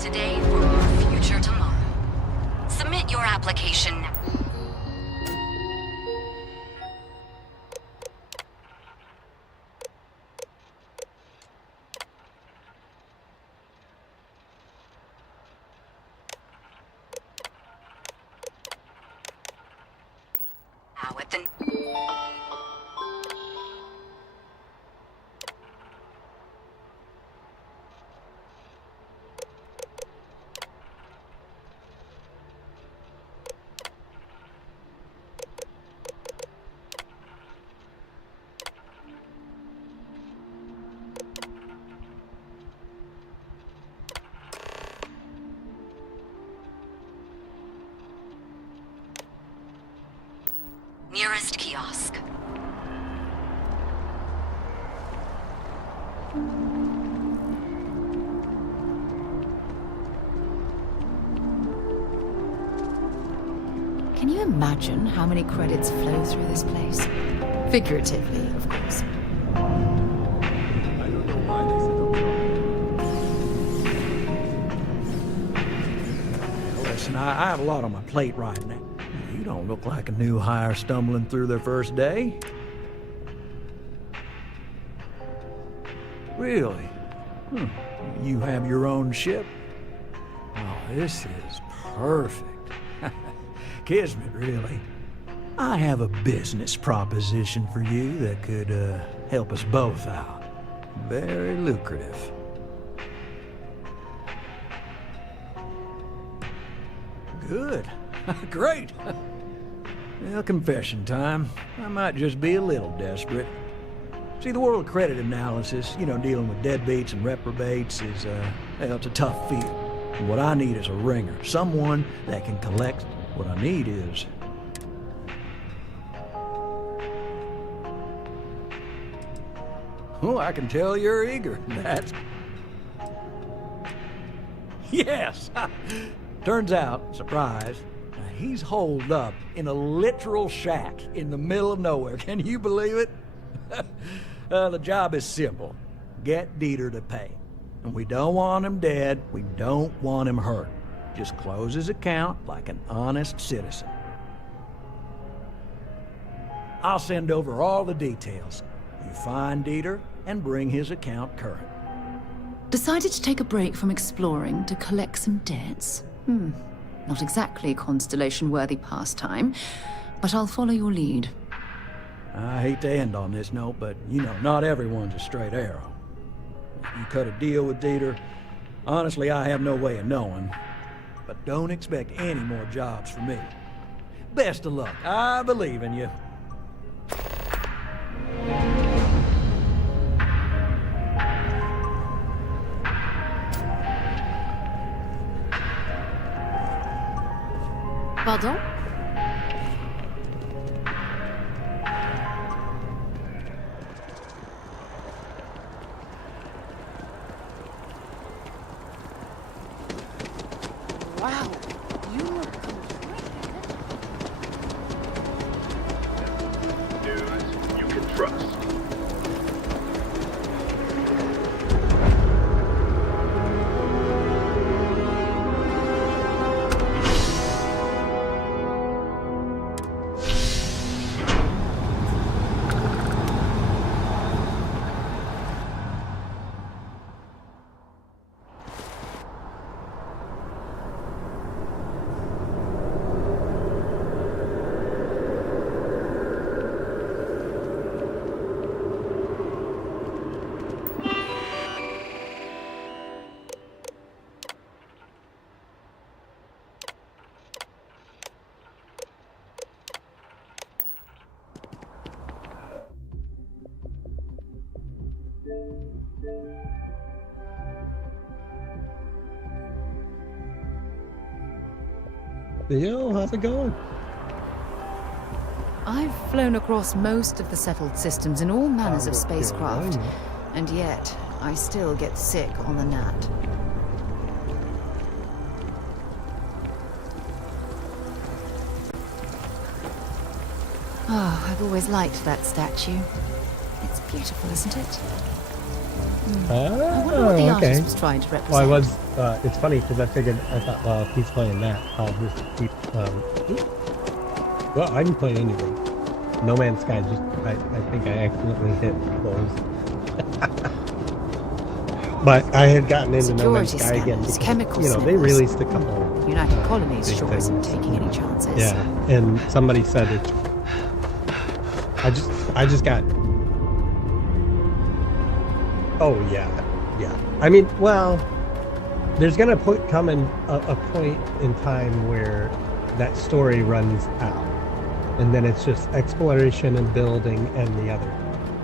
Today for our future tomorrow. Submit your application now. Now at the... nearest kiosk. Can you imagine how many credits flow through this place? Figuratively, of course. Listen, I have a lot on my plate right now. You don't look like a new hire stumbling through their first day. Really? You have your own ship? Oh, this is perfect. Kismet, really. I have a business proposition for you that could help us both out. Very lucrative. Good. Great. Well, confession time. I might just be a little desperate. See, the world credit analysis, dealing with deadbeats and reprobates is, it's a tough field. And what I need is a ringer. Someone that can collect. What I need is... Oh, I can tell you're eager. That's... Yes! Turns out, surprise, he's holed up in a literal shack in the middle of nowhere. Can you believe it? The job is simple. Get Dieter to pay. And we don't want him dead. We don't want him hurt. Just close his account like an honest citizen. I'll send over all the details. You find Dieter and bring his account current. Decided to take a break from exploring to collect some debts? Not exactly a Constellation-worthy pastime, but I'll follow your lead. I hate to end on this note, but, not everyone's a straight arrow. If you cut a deal with Dieter, Honestly, I have no way of knowing. But don't expect any more jobs from me. Best of luck. I believe in you. Pardon? Wow, you look completely News you can trust. Yo, how's it going? I've flown across most of the settled systems in all manners of spacecraft, and yet I still get sick on the gnat. Oh, I've always liked that statue. It's beautiful, isn't it? I wonder what the artist was trying to represent. Well, I was, it's funny because I thought, well, if he's playing that, I'll just keep, well, I can play anything. No Man's Sky, just, I think I accidentally hit close. But I had gotten into No Man's Sky again because, you know, they released a couple. United Colonies sure isn't taking any chances. Yeah, and somebody said it. I just got. Oh yeah. I mean, well, there's gonna come in a point in time where that story runs out, and then it's just exploration and building and the other.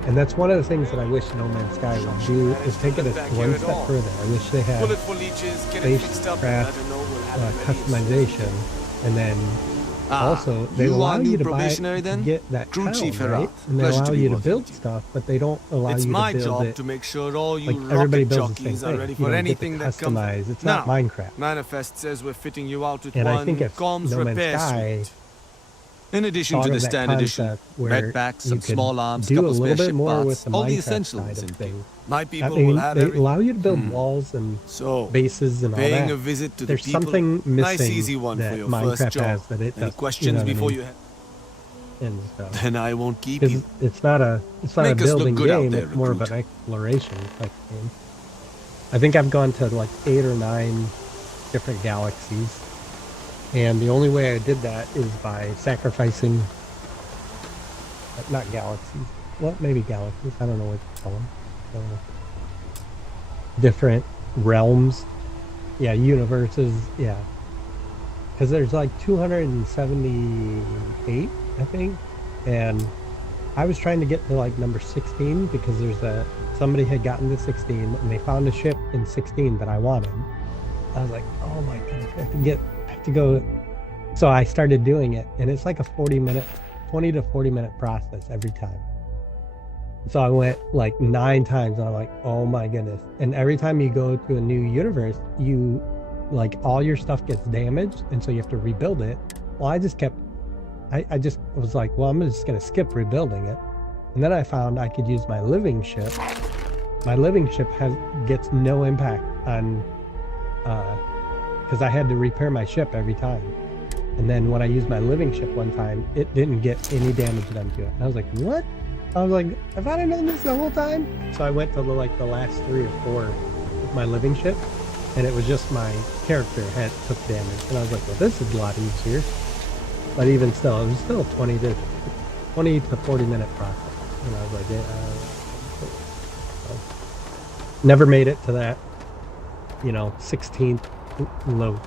And that's one of the things that I wish No Man's Sky would do, is take it one step further. I wish they had spacecraft customization, and then also they allow you to get that town, right? And they allow you to build stuff, but they don't allow you to build it. It's my job to make sure all you everybody rocket builds the jockeys same are thing. ready You for don't anything get to that comes. customize. It's not Minecraft. Manifest says we're fitting you out with And I one think if comms No Man's repair Sky suite. In addition to thought the of that standard issue, concept where medpacks, you some could small arms, do a couple little spare bit ship more parts, with the all the Minecraft essentials. side of things. My people I mean, will have they everything. allow you to build walls and bases and all paying that. a visit to the There's people, something missing nice easy one that for your Minecraft first job. has that it Any does. questions before you head? And so, Then I won't keep 'cause you. it's not a Make us look building good out game. there, It's more of an exploration type game. I think I've gone to like 8 or 9 different galaxies, and the only way I did that is by sacrificing. Not galaxies. Well, maybe galaxies. I don't know what to call them. Different realms. Yeah, universes. Yeah. Because there's like 278, I think. And I was trying to get to like number 16 because somebody had gotten to 16 and they found a ship in 16 that I wanted. I was like, oh my goodness, I have to go. So I started doing it, and it's like a 20 to 40 minute process every time. So I went like 9 times, and I'm like, oh my goodness. And every time you go to a new universe, you like all your stuff gets damaged, and so you have to rebuild it. Well, I just was like, well, I'm just gonna skip rebuilding it. And then I found I could use my living ship. My living ship gets no impact on because I had to repair my ship every time. And then when I used my living ship one time, it didn't get any damage done to it. And I was like, what? I was like, have I known this the whole time? So I went to the last 3 or 4 with my living ship, and it was just my character took damage. And I was like, well, this is a lot easier. But even still, it was still a 20 to 40 minute process. And I was like, never made it to that. 16th low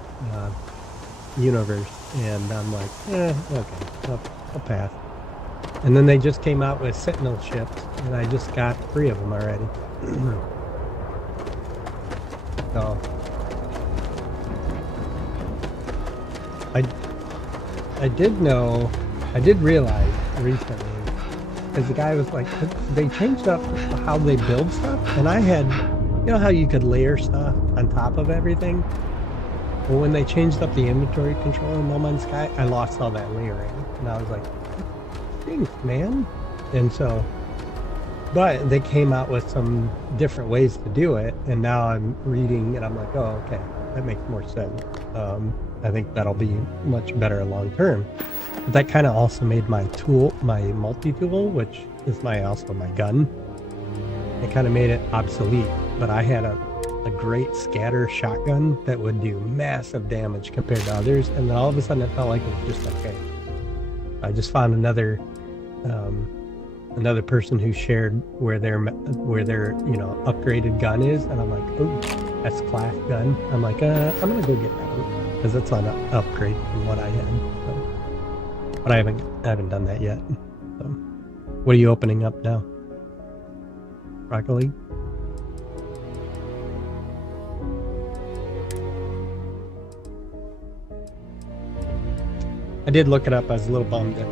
universe, and I'm like, okay, I'll pass. And then they just came out with Sentinel ships, and I just got 3 of them already. So I did realize recently, because the guy was like, they changed up how they build stuff, and I had, how you could layer stuff on top of everything? Well, when they changed up the inventory control in No Man's Sky, I lost all that layering, and I was like, thanks, man. And so, but they came out with some different ways to do it, and now I'm reading, and I'm like, oh, okay, that makes more sense. I think that'll be much better long term. But that kind of also made my multi-tool, which is also my gun, it kind of made it obsolete. But I had a great scatter shotgun that would do massive damage compared to others, and then all of a sudden it felt like it was just okay. I just found another person who shared where their upgraded gun is, and I'm like, oh, that's class gun. I'm like, I'm gonna go get that one because it's on an upgrade from what I had. So. But I haven't done that yet. So. What are you opening up now? Rocket League? I did look it up. I was a little bummed that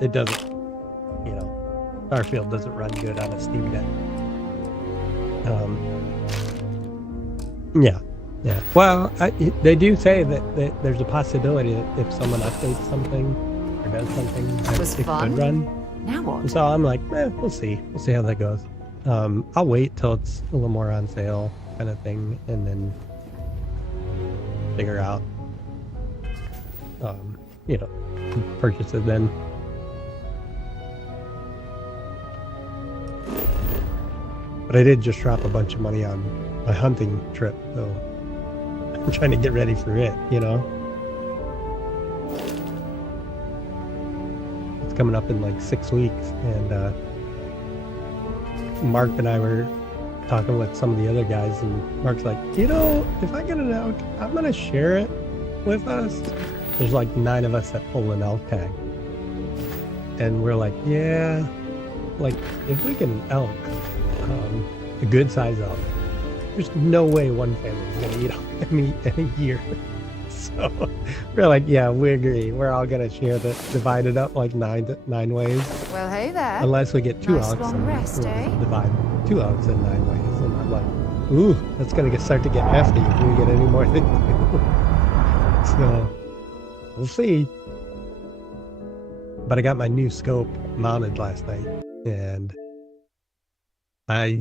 it doesn't, Starfield doesn't run good on a Steam Deck. Yeah. Well, they do say that there's a possibility that if someone updates something or does something, that it could run. Now what? And so I'm like, we'll see. We'll see how that goes. I'll wait till it's a little more on sale, kind of thing, and then figure out, purchase it then. But I did just drop a bunch of money on my hunting trip, so I'm trying to get ready for it, It's coming up in like 6 weeks, and Mark and I were talking with some of the other guys, and Mark's like, if I get an elk, I'm gonna share it with us. There's like 9 of us that pull an elk tag, and we're like, yeah, like if we get an elk, a good size elk, there's no way one family's gonna eat all meat in a year. So we're like, yeah, we agree. We're all gonna share divide it up like nine ways. Well, hey there. Unless we get 2 nice elks, long rest, eh? divide 2 elks in 9 ways. And I'm like, ooh, that's gonna start to get hefty if we get any more than 2. So we'll see. But I got my new scope mounted last night, and I